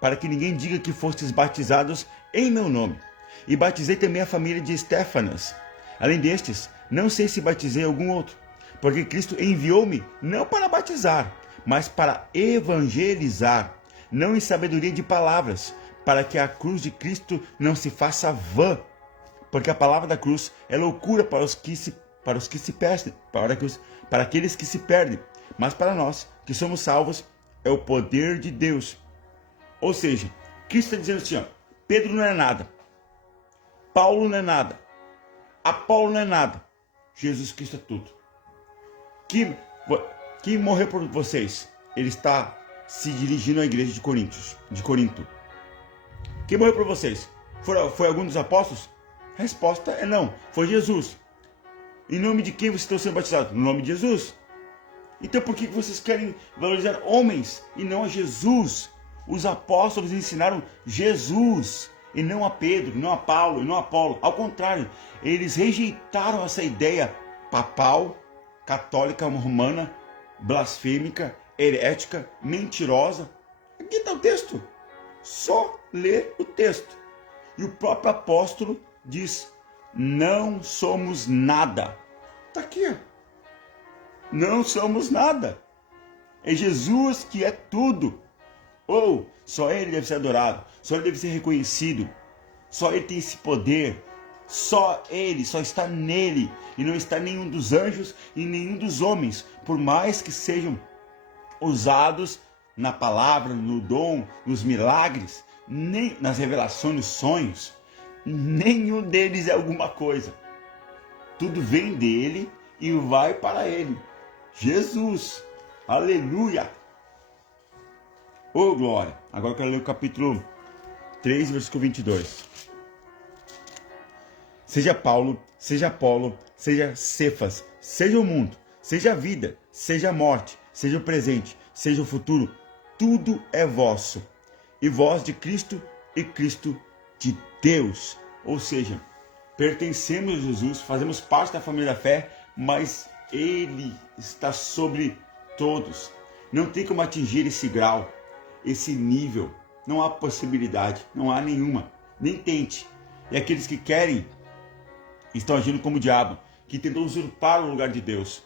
para que ninguém diga que fostes batizados em meu nome. E batizei também a família de Estéfanas. Além destes, não sei se batizei algum outro, porque Cristo enviou-me não para batizar, mas para evangelizar, não em sabedoria de palavras, para que a cruz de Cristo não se faça vã, porque a palavra da cruz é loucura para aqueles que se perdem, mas para nós que somos salvos é o poder de Deus. Ou seja, Cristo está dizendo assim, ó, Pedro não é nada, Paulo não é nada, Apolo não é nada, Jesus Cristo é tudo. Que morreu por vocês? Ele está se dirigindo à igreja de Corinto. Quem morreu por vocês? Foi algum dos apóstolos? A resposta é não, foi Jesus. Em nome de quem vocês estão sendo batizados? No nome de Jesus. Então por que vocês querem valorizar homens e não a Jesus? Os apóstolos ensinaram Jesus, e não a Pedro, não a Paulo, e não a Apolo. Ao contrário, eles rejeitaram essa ideia papal, católica romana, blasfêmica, herética, mentirosa. Aqui está o texto. Só ler o texto. E o próprio apóstolo diz, não somos nada. Está aqui, ó. Não somos nada. É Jesus que é tudo. Ou só Ele deve ser adorado, só Ele deve ser reconhecido, só Ele tem esse poder, só Ele, só está nele, e não está nenhum dos anjos e nenhum dos homens, por mais que sejam usados na palavra, no dom, nos milagres, nem nas revelações, nos sonhos, nenhum deles é alguma coisa. Tudo vem dele e vai para Ele. Jesus, aleluia! Oh, glória! Agora eu quero ler o capítulo 3, versículo 22. Seja Paulo, seja Apolo, seja Cefas, seja o mundo, seja a vida, seja a morte, seja o presente, seja o futuro, tudo é vosso. E vós de Cristo e Cristo de Deus. Ou seja, pertencemos a Jesus, fazemos parte da família da fé, mas Ele está sobre todos. Não tem como atingir esse grau, esse nível. Não há possibilidade, não há nenhuma. Nem tente. E aqueles que querem estão agindo como o diabo, que tentou usurpar o lugar de Deus.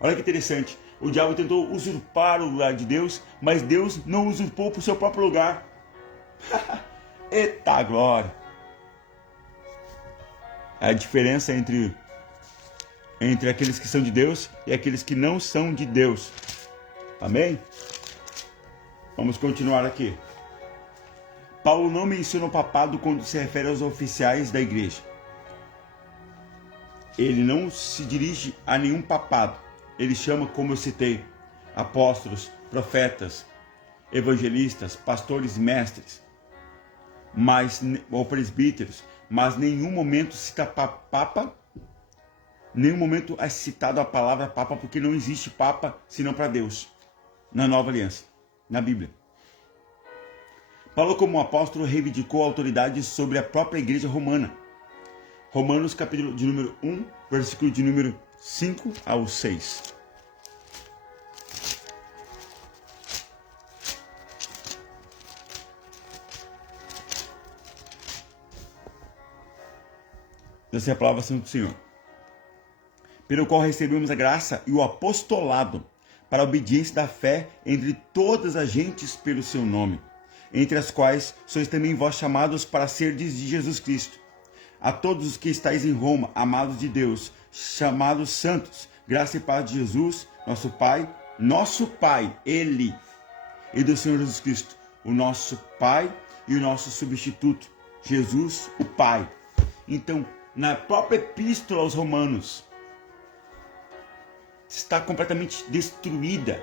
Olha que interessante. O diabo tentou usurpar o lugar de Deus, mas Deus não usurpou para o seu próprio lugar. Eita glória! A diferença entre aqueles que são de Deus e aqueles que não são de Deus. Amém? Vamos continuar aqui. Paulo não menciona o papado quando se refere aos oficiais da igreja. Ele não se dirige a nenhum papado. Ele chama, como eu citei, apóstolos, profetas, evangelistas, pastores e mestres, ou presbíteros, mas em nenhum momento cita papa, nenhum momento é citado a palavra papa, porque não existe papa senão para Deus, na Nova Aliança, na Bíblia. Paulo, como apóstolo, reivindicou a autoridade sobre a própria igreja romana. Romanos, capítulo de número 1, versículo de número 5 ao 6. Essa é a palavra do Senhor. Pelo qual recebemos a graça e o apostolado para a obediência da fé entre todas as gentes pelo seu nome, entre as quais sois também vós chamados para serdes de Jesus Cristo. A todos os que estáis em Roma, amados de Deus, chamados santos, graça e paz de Jesus, nosso Pai, Ele, e do Senhor Jesus Cristo, o nosso Pai e o nosso substituto, Jesus, o Pai. Então, na própria epístola aos Romanos, está completamente destruída,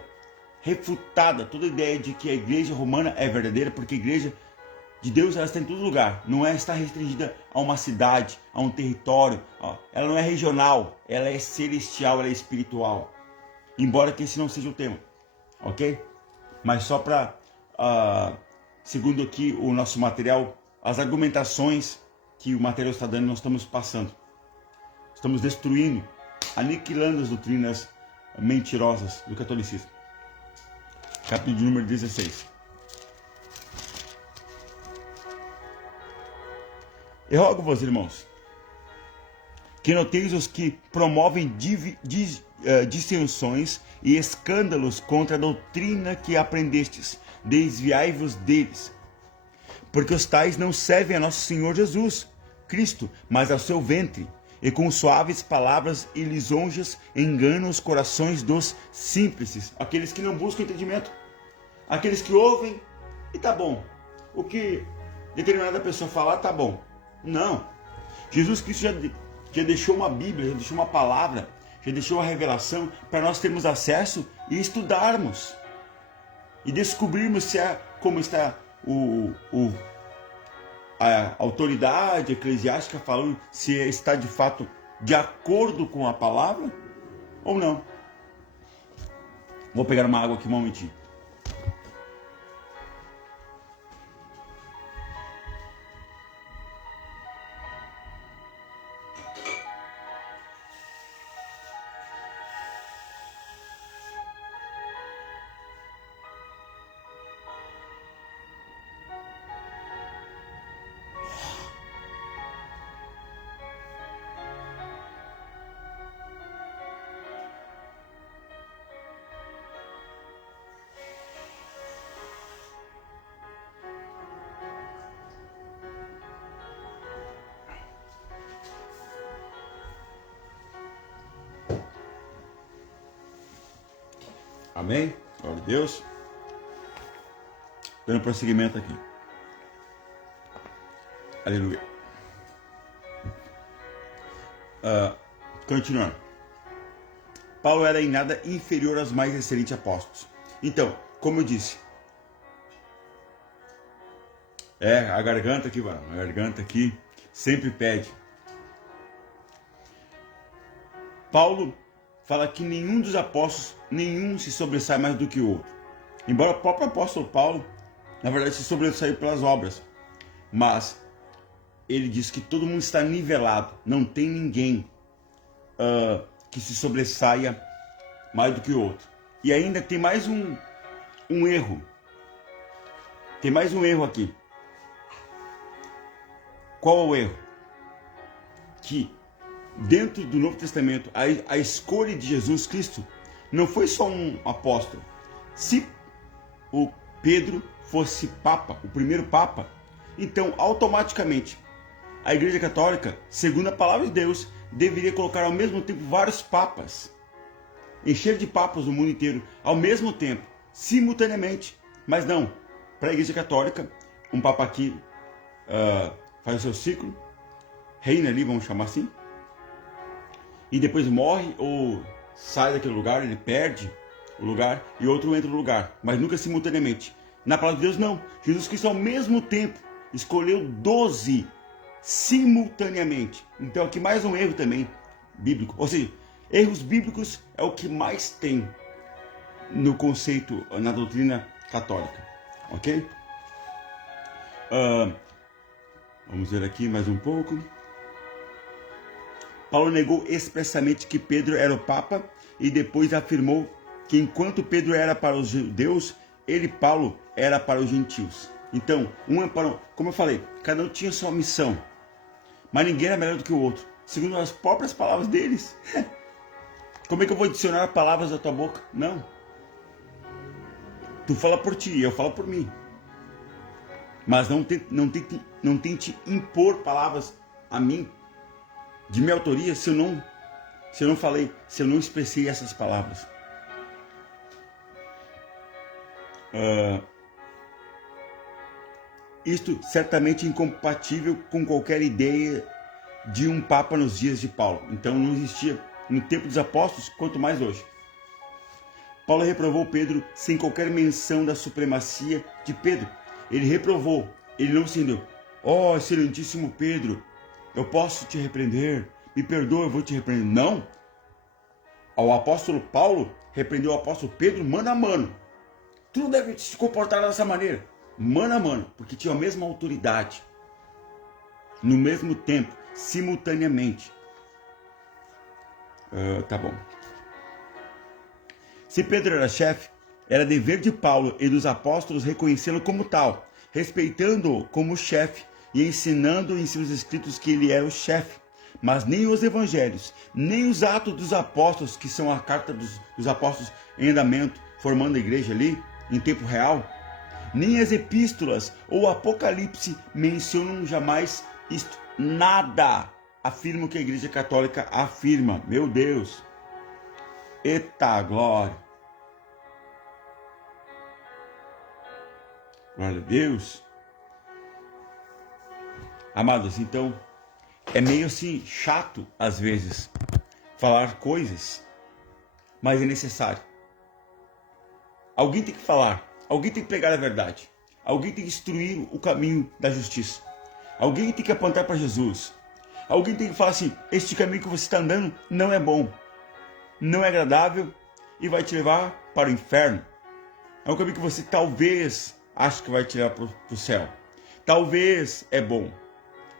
refutada toda a ideia de que a igreja romana é verdadeira, porque a igreja de Deus ela está em todo lugar, não está restringida a uma cidade, a um território, ela não é regional, ela é celestial, ela é espiritual, embora que esse não seja o tema, ok? Mas só para, segundo aqui o nosso material, as argumentações que o material está dando, nós estamos passando, estamos destruindo, aniquilando as doutrinas mentirosas do catolicismo. Capítulo de número 16. Eu rogo-vos, irmãos, que noteis os que promovem dissensões e escândalos contra a doutrina que aprendestes, desviai-vos deles. Porque os tais não servem a nosso Senhor Jesus Cristo, mas ao seu ventre, e com suaves palavras e lisonjas enganam os corações dos simples, aqueles que não buscam entendimento, aqueles que ouvem e tá bom, o que determinada pessoa falar tá bom. Não, Jesus Cristo já deixou uma Bíblia, já deixou uma palavra, já deixou a revelação para nós termos acesso e estudarmos e descobrirmos se é como está a autoridade eclesiástica falando, se está de fato de acordo com a palavra ou não. Vou pegar uma água aqui um momentinho. Amém? Glória a Deus. Dando prosseguimento aqui. Aleluia. Continuando. Paulo era em nada inferior aos mais excelentes apóstolos. Então, como eu disse, a garganta aqui, mano, a garganta aqui sempre pede. Paulo fala que nenhum dos apóstolos, nenhum se sobressai mais do que o outro. Embora o próprio apóstolo Paulo, na verdade, se sobressaiu pelas obras. Mas ele diz que todo mundo está nivelado. Não tem ninguém que se sobressaia mais do que o outro. E ainda tem mais um erro. Tem mais um erro aqui. Qual é o erro? Que dentro do Novo Testamento, a escolha de Jesus Cristo não foi só um apóstolo. Se o Pedro fosse Papa, o primeiro Papa, então automaticamente a Igreja Católica, segundo a palavra de Deus, deveria colocar ao mesmo tempo vários papas, encher de papas no mundo inteiro, ao mesmo tempo, simultaneamente. Mas não, para a Igreja Católica, um papa aqui faz o seu ciclo, reina ali, vamos chamar assim, e depois morre ou sai daquele lugar, ele perde o lugar e outro entra no lugar, mas nunca simultaneamente. Na palavra de Deus não, Jesus Cristo ao mesmo tempo escolheu 12 simultaneamente. Então aqui mais um erro também bíblico, ou seja, erros bíblicos é o que mais tem no conceito, na doutrina católica, ok? Vamos ver aqui mais um pouco. Paulo negou expressamente que Pedro era o Papa e depois afirmou que enquanto Pedro era para os judeus, ele, Paulo, era para os gentios. Então, um é para, como eu falei, cada um tinha sua missão, mas ninguém era melhor do que o outro, segundo as próprias palavras deles. Como é que eu vou adicionar palavras da tua boca? Não. Tu fala por ti, eu falo por mim. Mas não tente impor palavras a mim de minha autoria se eu não falei, se eu não expressei essas palavras. Isto certamente é incompatível com qualquer ideia de um Papa nos dias de Paulo. Então não existia no tempo dos apóstolos, quanto mais hoje. Paulo reprovou Pedro sem qualquer menção da supremacia de Pedro. Ele reprovou, ele não se rendeu. Ó, excelentíssimo Pedro, eu posso te repreender, me perdoa, eu vou te repreender. Não. O apóstolo Paulo repreendeu o apóstolo Pedro mano a mano. Tu não deve se comportar dessa maneira. Mano a mano, porque tinha a mesma autoridade. No mesmo tempo, simultaneamente. Tá bom. Se Pedro era chefe, era dever de Paulo e dos apóstolos reconhecê-lo como tal, respeitando-o como chefe e ensinando em seus escritos que ele era o chefe. Mas nem os evangelhos, nem os atos dos apóstolos, que são a carta dos apóstolos em andamento, formando a igreja ali, em tempo real, nem as epístolas ou o Apocalipse mencionam jamais isto. Nada afirma o que a Igreja Católica afirma. Meu Deus! Eita glória! Glória a Deus! Amados, então, é meio assim chato às vezes falar coisas, mas é necessário. Alguém tem que falar, alguém tem que pregar a verdade, alguém tem que instruir o caminho da justiça, alguém tem que apontar para Jesus, alguém tem que falar assim: este caminho que você está andando não é bom, não é agradável e vai te levar para o inferno. É um caminho que você talvez ache que vai te levar para o céu, talvez é bom.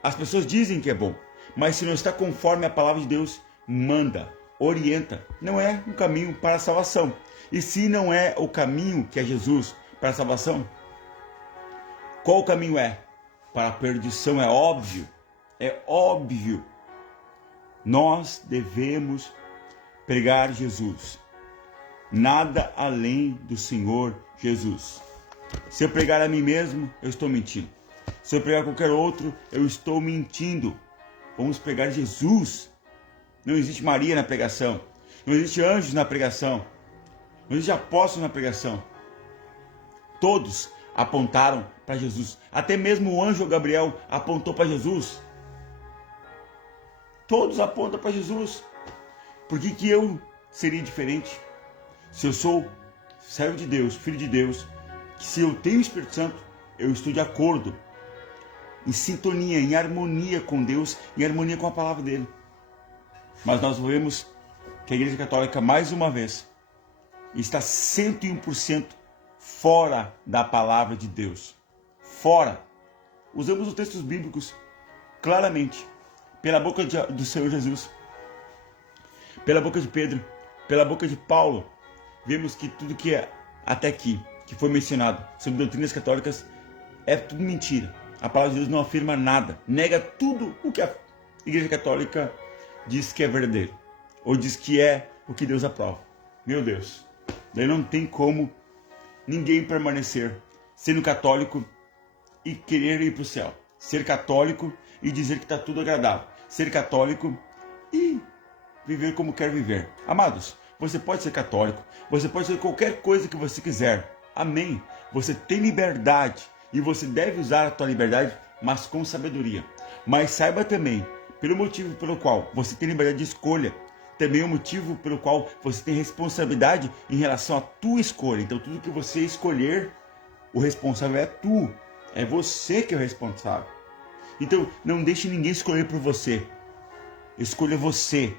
As pessoas dizem que é bom, mas se não está conforme a palavra de Deus manda, orienta, não é um caminho para a salvação. E se não é o caminho que é Jesus para a salvação, qual o caminho é? Para a perdição, é óbvio. É óbvio. Nós devemos pregar Jesus. Nada além do Senhor Jesus. Se eu pregar a mim mesmo, eu estou mentindo. Se eu pregar qualquer outro, eu estou mentindo. Vamos pregar Jesus. Não existe Maria na pregação. Não existe anjos na pregação. Não existe apóstolos na pregação. Todos apontaram para Jesus. Até mesmo o anjo Gabriel apontou para Jesus. Todos apontam para Jesus. Por que eu seria diferente? Se eu sou servo de Deus, filho de Deus, que se eu tenho o Espírito Santo, eu estou de acordo, em sintonia, em harmonia com Deus, em harmonia com a palavra dele. Mas nós vemos que a Igreja Católica, mais uma vez, está 101% fora da palavra de Deus. Fora. Usamos os textos bíblicos claramente, pela boca do Senhor Jesus, pela boca de Pedro, pela boca de Paulo. Vemos que tudo que é até aqui, que foi mencionado sobre doutrinas católicas, é tudo mentira. A palavra de Deus não afirma nada, nega tudo o que a Igreja Católica diz que é verdadeiro, ou diz que é o que Deus aprova. Meu Deus, daí não tem como ninguém permanecer sendo católico e querer ir para o céu. Ser católico e dizer que está tudo agradável. Ser católico e viver como quer viver. Amados, você pode ser católico, você pode ser qualquer coisa que você quiser. Amém. Você tem liberdade e você deve usar a tua liberdade, mas com sabedoria. Mas saiba também, pelo motivo pelo qual você tem liberdade de escolha, também é o motivo pelo qual você tem responsabilidade em relação à tua escolha. Então tudo que você escolher, o responsável é tu. É você que é o responsável. Então não deixe ninguém escolher por você. Escolha você,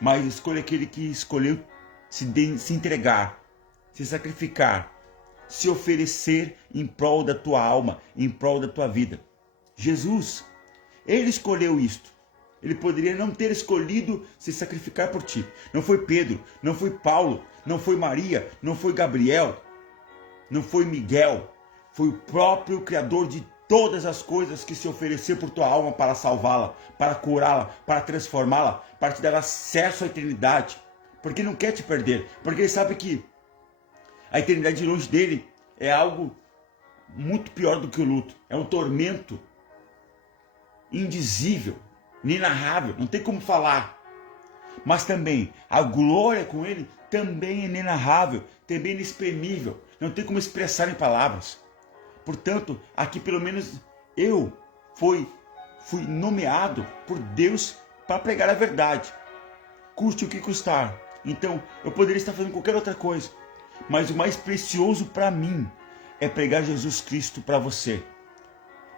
mas escolha aquele que escolheu se entregar, se sacrificar, se oferecer em prol da tua alma, em prol da tua vida. Jesus, ele escolheu isto. Ele poderia não ter escolhido se sacrificar por ti. Não foi Pedro, não foi Paulo, não foi Maria, não foi Gabriel, não foi Miguel. Foi o próprio Criador de todas as coisas que se ofereceu por tua alma para salvá-la, para curá-la, para transformá-la, para te dar acesso à eternidade. Porque não quer te perder, porque ele sabe que a eternidade longe dele é algo muito pior do que o luto. É um tormento indizível, inenarrável, não tem como falar. Mas também a glória com ele também é inenarrável, também é inexprimível, não tem como expressar em palavras. Portanto, aqui pelo menos eu fui nomeado por Deus para pregar a verdade, custe o que custar. Então, eu poderia estar fazendo qualquer outra coisa, mas o mais precioso para mim é pregar Jesus Cristo para você.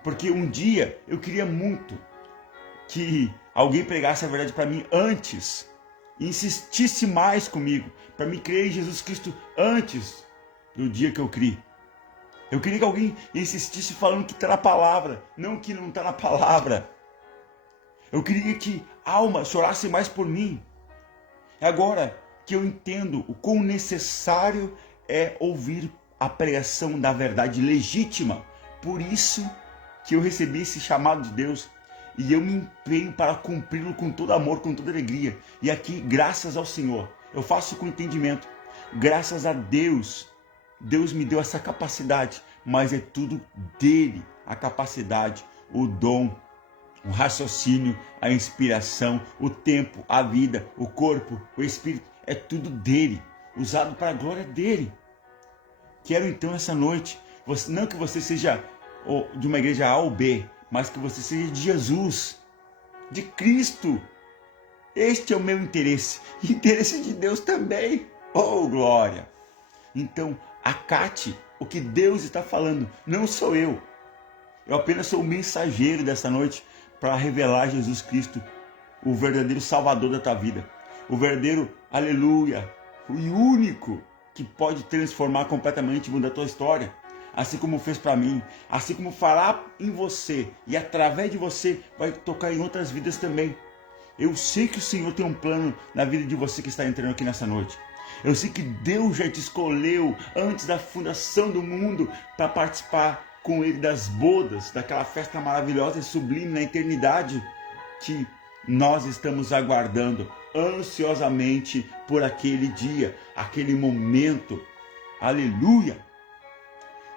Porque um dia eu queria muito que alguém pregasse a verdade para mim antes, e insistisse mais comigo, para me crer em Jesus Cristo antes do dia que eu criei. Eu queria que alguém insistisse falando que está na palavra, não que não está na palavra. Eu queria que alma chorasse mais por mim. Agora que eu entendo o quão necessário é ouvir a pregação da verdade legítima, por isso que eu recebi esse chamado de Deus e eu me empenho para cumpri-lo com todo amor, com toda alegria. E aqui, graças ao Senhor, eu faço com entendimento. Graças a Deus, Deus me deu essa capacidade, mas é tudo dele, a capacidade, o dom, o raciocínio, a inspiração, o tempo, a vida, o corpo, o espírito, é tudo dele, usado para a glória dele. Quero então essa noite, não que você seja de uma igreja A ou B, mas que você seja de Jesus, de Cristo. Este é o meu interesse, e interesse de Deus também. Oh, glória! Então, acate o que Deus está falando, não sou eu. Eu apenas sou o mensageiro dessa noite para revelar Jesus Cristo, o verdadeiro Salvador da tua vida, o verdadeiro aleluia, o único que pode transformar completamente, mudar a tua história, assim como fez para mim, assim como fará em você e através de você vai tocar em outras vidas também. Eu sei que o Senhor tem um plano na vida de você que está entrando aqui nessa noite. Eu sei que Deus já te escolheu antes da fundação do mundo para participar com Ele das bodas, daquela festa maravilhosa e sublime na eternidade que nós estamos aguardando ansiosamente por aquele dia, aquele momento, aleluia,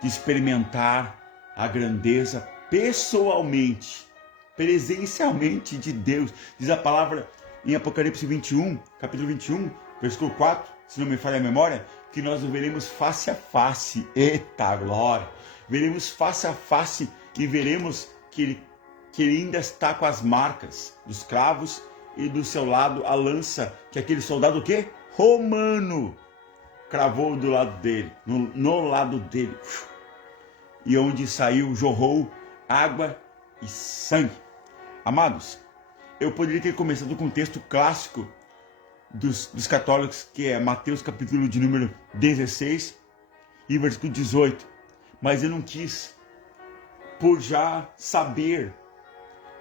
de experimentar a grandeza pessoalmente, presencialmente de Deus. Diz a palavra em Apocalipse 21, capítulo 21, versículo 4, se não me falha a memória, que nós o veremos face a face. Eita glória! Veremos face a face e veremos que ele ainda está com as marcas dos cravos e do seu lado a lança que aquele soldado o quê? Romano cravou do lado dele, no lado dele. E onde saiu, jorrou água e sangue. Amados, eu poderia ter começado com um texto clássico dos católicos, que é Mateus capítulo de número 16 e versículo 18. Mas eu não quis, por já saber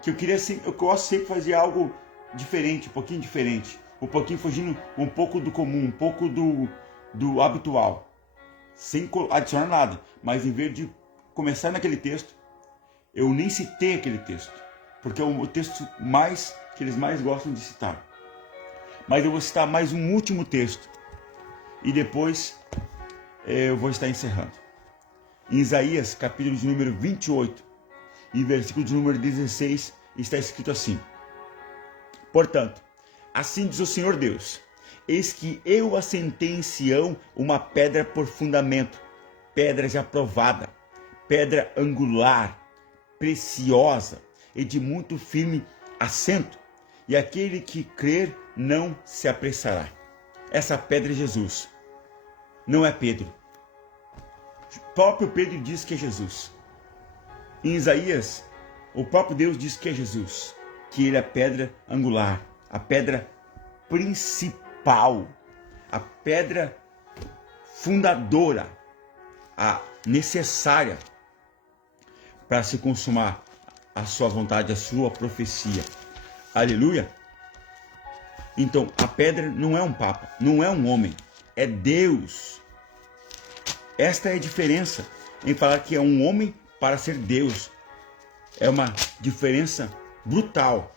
que eu gosto sempre de fazer algo diferente, um pouquinho diferente, um pouquinho fugindo um pouco do comum, um pouco do habitual, sem adicionar nada. Mas em vez de começar naquele texto, eu nem citei aquele texto, porque é o texto que eles mais gostam de citar. Mas eu vou citar mais um último texto e depois eu vou estar encerrando. Em Isaías, capítulo de número 28 e versículo de número 16, está escrito assim: Portanto, assim diz o Senhor Deus, eis que eu assentei em Sião uma pedra por fundamento, pedra já provada, pedra angular, preciosa e de muito firme assento, e aquele que crer não se apressará. Essa pedra é Jesus, não é Pedro. O próprio Pedro diz que é Jesus. Em Isaías, o próprio Deus diz que é Jesus, que ele é a pedra angular, a pedra principal, a pedra fundadora, a necessária para se consumar a sua vontade, a sua profecia. Aleluia! Então, a pedra não é um papa, não é um homem, é Deus. Esta é a diferença em falar que é um homem para ser Deus. É uma diferença brutal.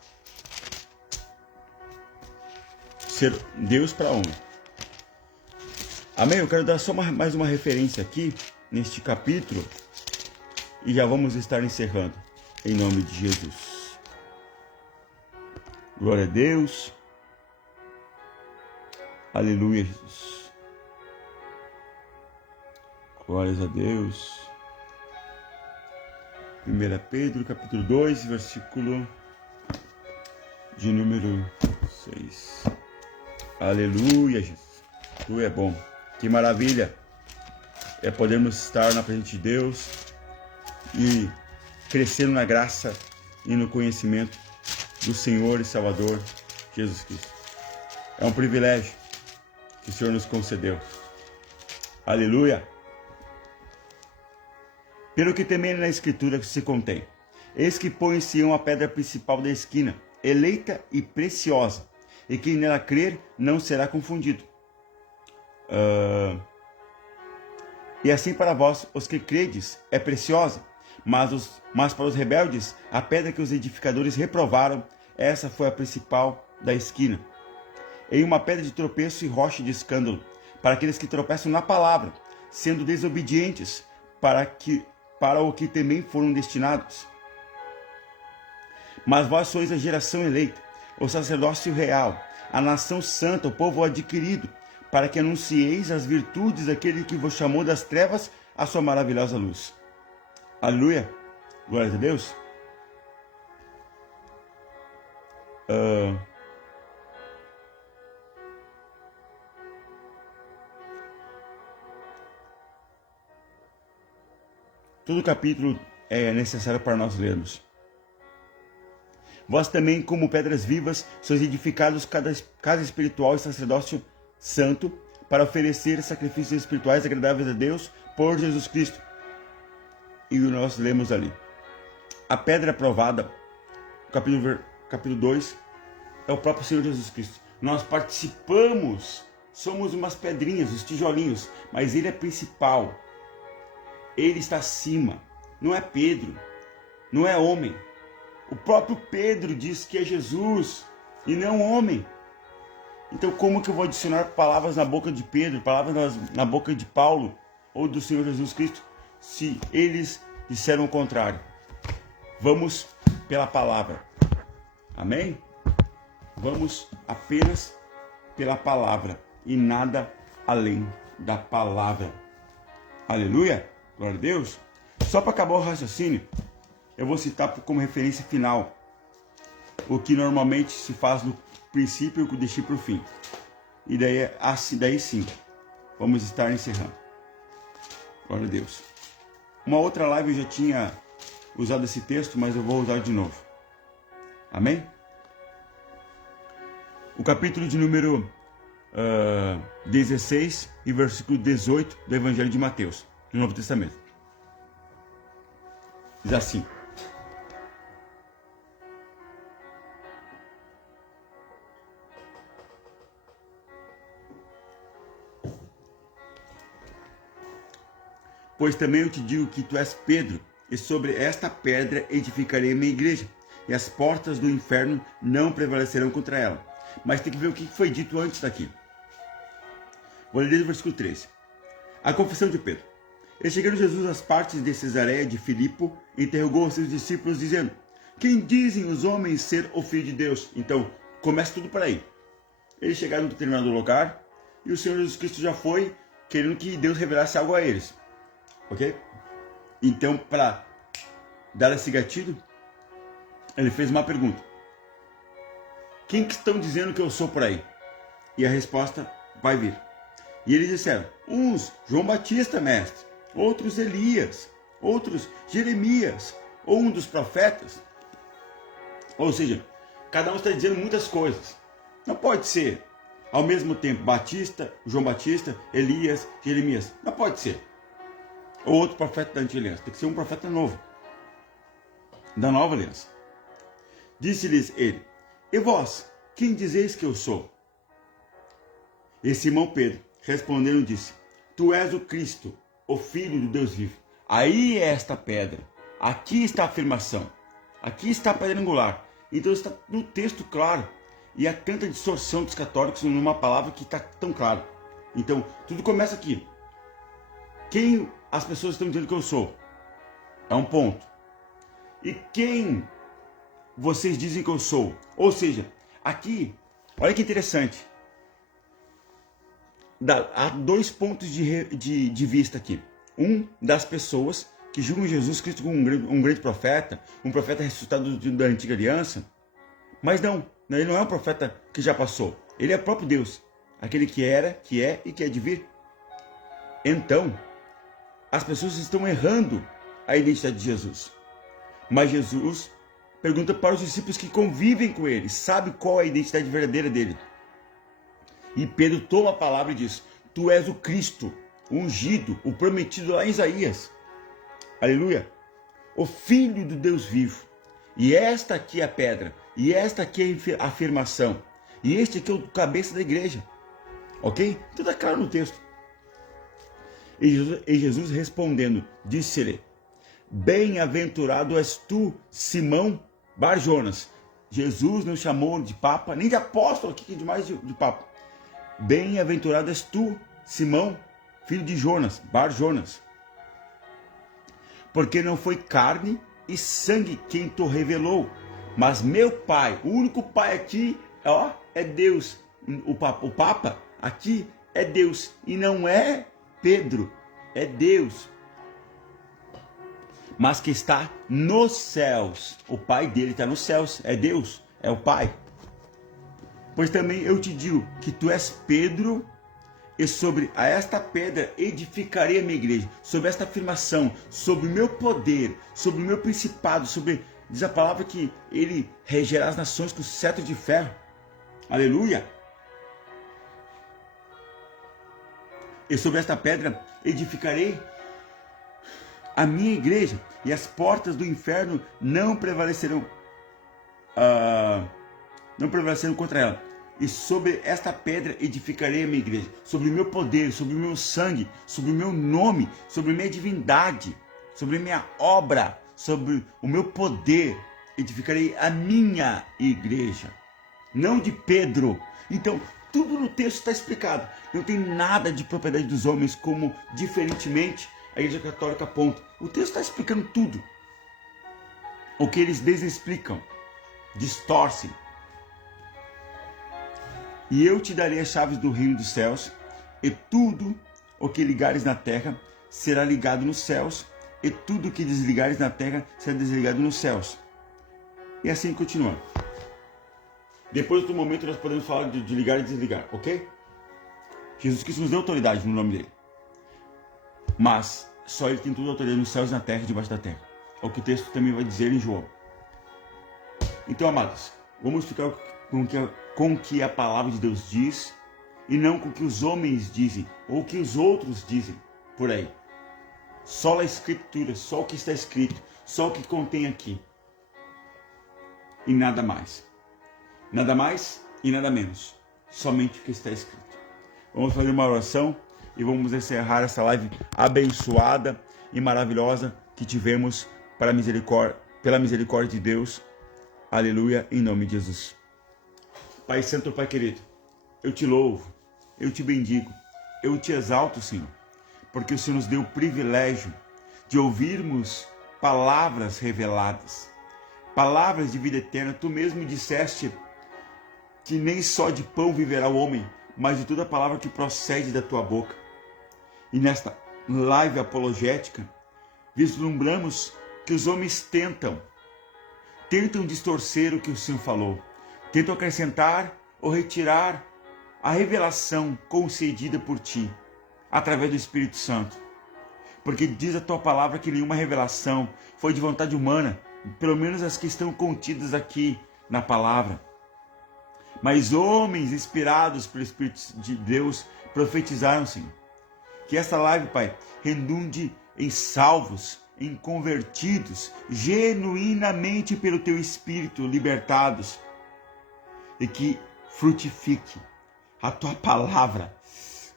Ser Deus para homem. Amém? Eu quero dar só mais uma referência aqui, neste capítulo, e já vamos estar encerrando, em nome de Jesus. Glória a Deus. Aleluia, Jesus. Glórias a Deus. 1 Pedro, capítulo 2, versículo de número 6. Aleluia, Jesus. Tu é bom. Que maravilha é podermos estar na presença de Deus e crescendo na graça e no conhecimento do Senhor e Salvador Jesus Cristo. É um privilégio que o Senhor nos concedeu. Aleluia! Pelo que também na Escritura se contém: eis que põe em Sião a pedra principal da esquina, eleita e preciosa, e quem nela crer não será confundido. E assim para vós, os que credes, é preciosa, mas para os rebeldes, a pedra que os edificadores reprovaram, essa foi a principal da esquina. Em uma pedra de tropeço e rocha de escândalo, para aqueles que tropeçam na palavra, sendo desobedientes, para o que também foram destinados. Mas vós sois a geração eleita, o sacerdócio real, a nação santa, o povo adquirido, para que anuncieis as virtudes daquele que vos chamou das trevas à sua maravilhosa luz. Aleluia! Glória a Deus! Todo o capítulo é necessário para nós lermos. Vós também, como pedras vivas, sois edificados casa espiritual e sacerdócio santo, para oferecer sacrifícios espirituais agradáveis a Deus por Jesus Cristo. E nós lemos ali. A pedra aprovada, capítulo 2, é o próprio Senhor Jesus Cristo. Nós participamos, somos umas pedrinhas, os tijolinhos, mas Ele é principal. Ele está acima, não é Pedro, não é homem. O próprio Pedro diz que é Jesus e não homem. Então como que eu vou adicionar palavras na boca de Pedro, palavras na boca de Paulo ou do Senhor Jesus Cristo, se eles disseram o contrário? Vamos pela palavra. Amém? Vamos apenas pela palavra e nada além da palavra. Aleluia! Glória a Deus. Só para acabar o raciocínio, eu vou citar como referência final o que normalmente se faz no princípio e eu deixei para o fim. E daí sim, vamos estar encerrando. Glória a Deus. Uma outra live eu já tinha usado esse texto, mas eu vou usar de novo. Amém? O capítulo de número 16 e versículo 18 do Evangelho de Mateus, do Novo Testamento. Diz assim: pois também eu te digo que tu és Pedro, e sobre esta pedra edificarei a minha igreja, e as portas do inferno não prevalecerão contra ela. Mas tem que ver o que foi dito antes daqui. Vou ler o versículo 13. A confissão de Pedro. E chegando Jesus às partes de Cesareia de Filipo, interrogou os seus discípulos, dizendo: quem dizem os homens ser o Filho de Deus? Então, começa tudo por aí. Eles chegaram em determinado lugar, e o Senhor Jesus Cristo já foi, querendo que Deus revelasse algo a eles. Ok? Então, para dar esse gatilho, ele fez uma pergunta: quem que estão dizendo que eu sou por aí? E a resposta vai vir. E eles disseram: uns João Batista, mestre, outros Elias, outros Jeremias, ou um dos profetas. Ou seja, cada um está dizendo muitas coisas. Não pode ser ao mesmo tempo Batista, João Batista, Elias, Jeremias. Não pode ser. Ou outro profeta da antiga aliança. Tem que ser um profeta novo, da nova aliança. Disse-lhes ele: e vós, quem dizeis que eu sou? E Simão Pedro, respondendo, disse: tu és o Cristo, o Filho do Deus vivo. Aí é esta pedra. Aqui está a afirmação. Aqui está a pedra angular. Então está no texto claro. E há tanta distorção dos católicos numa palavra que está tão claro. Então, tudo começa aqui. Quem as pessoas estão dizendo que eu sou? É um ponto. E quem vocês dizem que eu sou? Ou seja, aqui, olha que interessante. Há dois pontos de vista aqui. Um, das pessoas que julgam Jesus Cristo como um grande profeta, um profeta ressuscitado da antiga aliança. Mas não, ele não é um profeta que já passou. Ele é o próprio Deus, aquele que era, que é e que é de vir. Então, as pessoas estão errando a identidade de Jesus. Mas Jesus pergunta para os discípulos que convivem com ele, sabe qual é a identidade verdadeira dele. E Pedro toma a palavra e diz: tu és o Cristo, o ungido, o prometido lá em Isaías. Aleluia! O Filho do Deus vivo. E esta aqui é a pedra. E esta aqui é a afirmação. E este aqui é o cabeça da igreja. Ok? Tudo é claro no texto. E Jesus respondendo, disse-lhe: bem-aventurado és tu, Simão Bar-Jonas. Jesus não chamou de papa, nem de apóstolo aqui, que é demais de papa. Bem-aventurado és tu, Simão, filho de Jonas, Bar-Jonas. Porque não foi carne e sangue quem te revelou, mas meu Pai. O único Pai aqui, é Deus. O Papa aqui é Deus e não é Pedro, é Deus. Mas que está nos céus. O Pai dele está nos céus, é Deus, é o Pai. Pois também eu te digo que tu és Pedro, e sobre esta pedra edificarei a minha igreja. Sobre esta afirmação, sobre o meu poder, sobre o meu principado, diz a palavra que ele regerá as nações com cetro de ferro. Aleluia! E sobre esta pedra edificarei a minha igreja, e as portas do inferno não prevalecerão contra ela. E sobre esta pedra edificarei a minha igreja, sobre o meu poder, sobre o meu sangue, sobre o meu nome, sobre a minha divindade, sobre a minha obra, sobre o meu poder, edificarei a minha igreja, não de Pedro. Então, tudo no texto está explicado. Não tem nada de propriedade dos homens, como diferentemente a Igreja Católica aponta. O texto está explicando tudo. O que eles desexplicam, distorcem. E eu te darei as chaves do reino dos céus, e tudo o que ligares na terra será ligado nos céus, e tudo o que desligares na terra será desligado nos céus. E assim continua. Depois do momento nós podemos falar de ligar e desligar, ok? Jesus Cristo nos deu autoridade no nome dele. Mas só ele tem toda a autoridade nos céus, na terra e debaixo da terra. É o que o texto também vai dizer em João. Então, amados, vamos ficar com o que a palavra de Deus diz e não com o que os homens dizem ou o que os outros dizem por aí. Só a Escritura, só o que está escrito, só o que contém aqui. E nada mais. Nada mais e nada menos. Somente o que está escrito. Vamos fazer uma oração e vamos encerrar essa live abençoada e maravilhosa que tivemos pela misericórdia de Deus. Aleluia, em nome de Jesus. Pai Santo, Pai querido, eu te louvo, eu te bendigo, eu te exalto, Senhor, porque o Senhor nos deu o privilégio de ouvirmos palavras reveladas, palavras de vida eterna. Tu mesmo disseste que nem só de pão viverá o homem, mas de toda a palavra que procede da tua boca. E nesta live apologética, vislumbramos que os homens tentam distorcer o que o Senhor falou, tentam acrescentar ou retirar a revelação concedida por ti, através do Espírito Santo. Porque diz a tua palavra que nenhuma revelação foi de vontade humana, pelo menos as que estão contidas aqui na palavra. Mas homens inspirados pelo Espírito de Deus profetizaram, Senhor. Que esta live, Pai, redunde em salvos, em convertidos, genuinamente pelo Teu Espírito, libertados. E que frutifique a Tua palavra,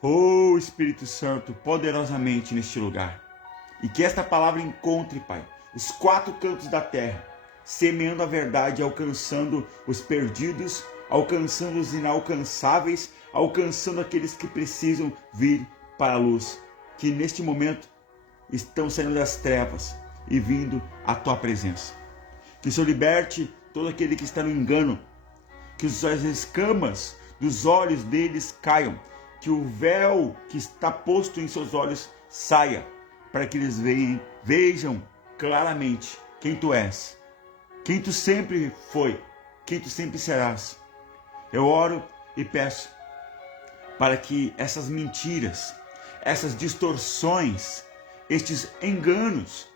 oh Espírito Santo, poderosamente neste lugar. E que esta palavra encontre, Pai, os quatro cantos da terra, semeando a verdade, alcançando os perdidos, alcançando os inalcançáveis, alcançando aqueles que precisam vir para a luz, que neste momento estão saindo das trevas, e vindo à tua presença. Que o Senhor liberte todo aquele que está no engano, que as escamas dos olhos deles caiam, que o véu que está posto em seus olhos saia, para que eles vejam claramente quem tu és, quem tu sempre foi, quem tu sempre serás. Eu oro e peço para que essas mentiras, essas distorções, estes enganos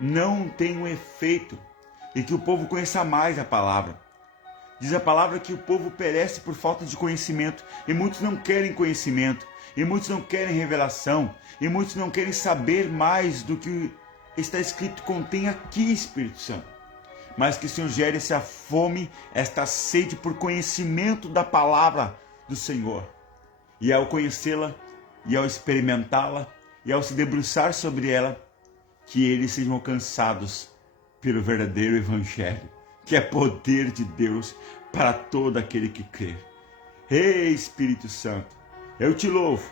não tenham efeito e que o povo conheça mais a palavra. Diz a palavra que o povo perece por falta de conhecimento, e muitos não querem conhecimento, e muitos não querem revelação, e muitos não querem saber mais do que está escrito contém aqui, Espírito Santo. Mas que o Senhor gere essa fome, esta sede por conhecimento da palavra do Senhor. E ao conhecê-la, e ao experimentá-la, e ao se debruçar sobre ela, que eles sejam alcançados pelo verdadeiro Evangelho, que é poder de Deus para todo aquele que crer. Ei, Espírito Santo, eu te louvo,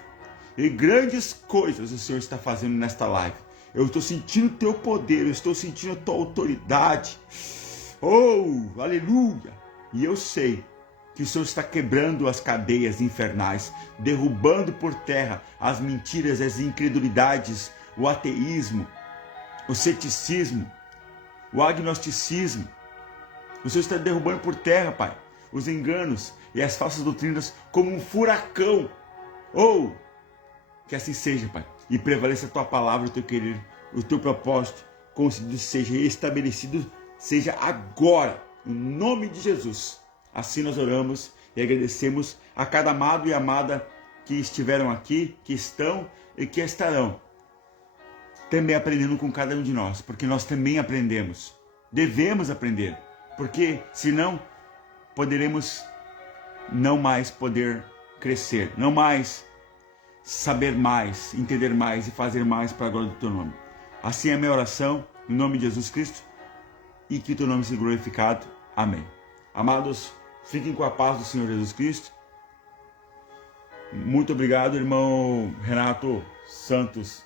e grandes coisas o Senhor está fazendo nesta live. Eu estou sentindo o teu poder, eu estou sentindo a tua autoridade. Oh, aleluia! E eu sei que o Senhor está quebrando as cadeias infernais, derrubando por terra as mentiras, as incredulidades, o ateísmo, o ceticismo, o agnosticismo. O Senhor está derrubando por terra, Pai, os enganos e as falsas doutrinas como um furacão. Oh, que assim seja, Pai, e prevaleça a tua palavra, o teu querer, o teu propósito, concedido seja estabelecido, seja agora, em nome de Jesus. Assim nós oramos e agradecemos a cada amado e amada que estiveram aqui, que estão e que estarão, também aprendendo com cada um de nós, porque nós também aprendemos, devemos aprender, porque senão poderemos não mais poder crescer, não mais saber mais, entender mais e fazer mais para a glória do teu nome. Assim é a minha oração, em nome de Jesus Cristo, e que o teu nome seja glorificado. Amém. Amados, fiquem com a paz do Senhor Jesus Cristo. Muito obrigado, irmão Renato Santos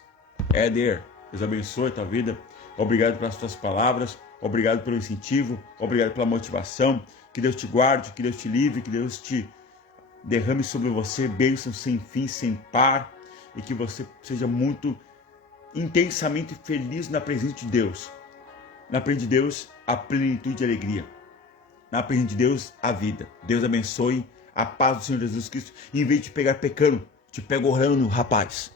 Éder. Deus abençoe a tua vida. Obrigado pelas tuas palavras. Obrigado pelo incentivo. Obrigado pela motivação. Que Deus te guarde, que Deus te livre, que Deus te derrame sobre você bênçãos sem fim, sem par. E que você seja muito intensamente feliz na presença de Deus. Na presença de Deus, a plenitude e a alegria. Na presença de Deus, a vida. Deus abençoe. A paz do Senhor Jesus Cristo. E em vez de te pegar pecando, te pega orando, rapaz.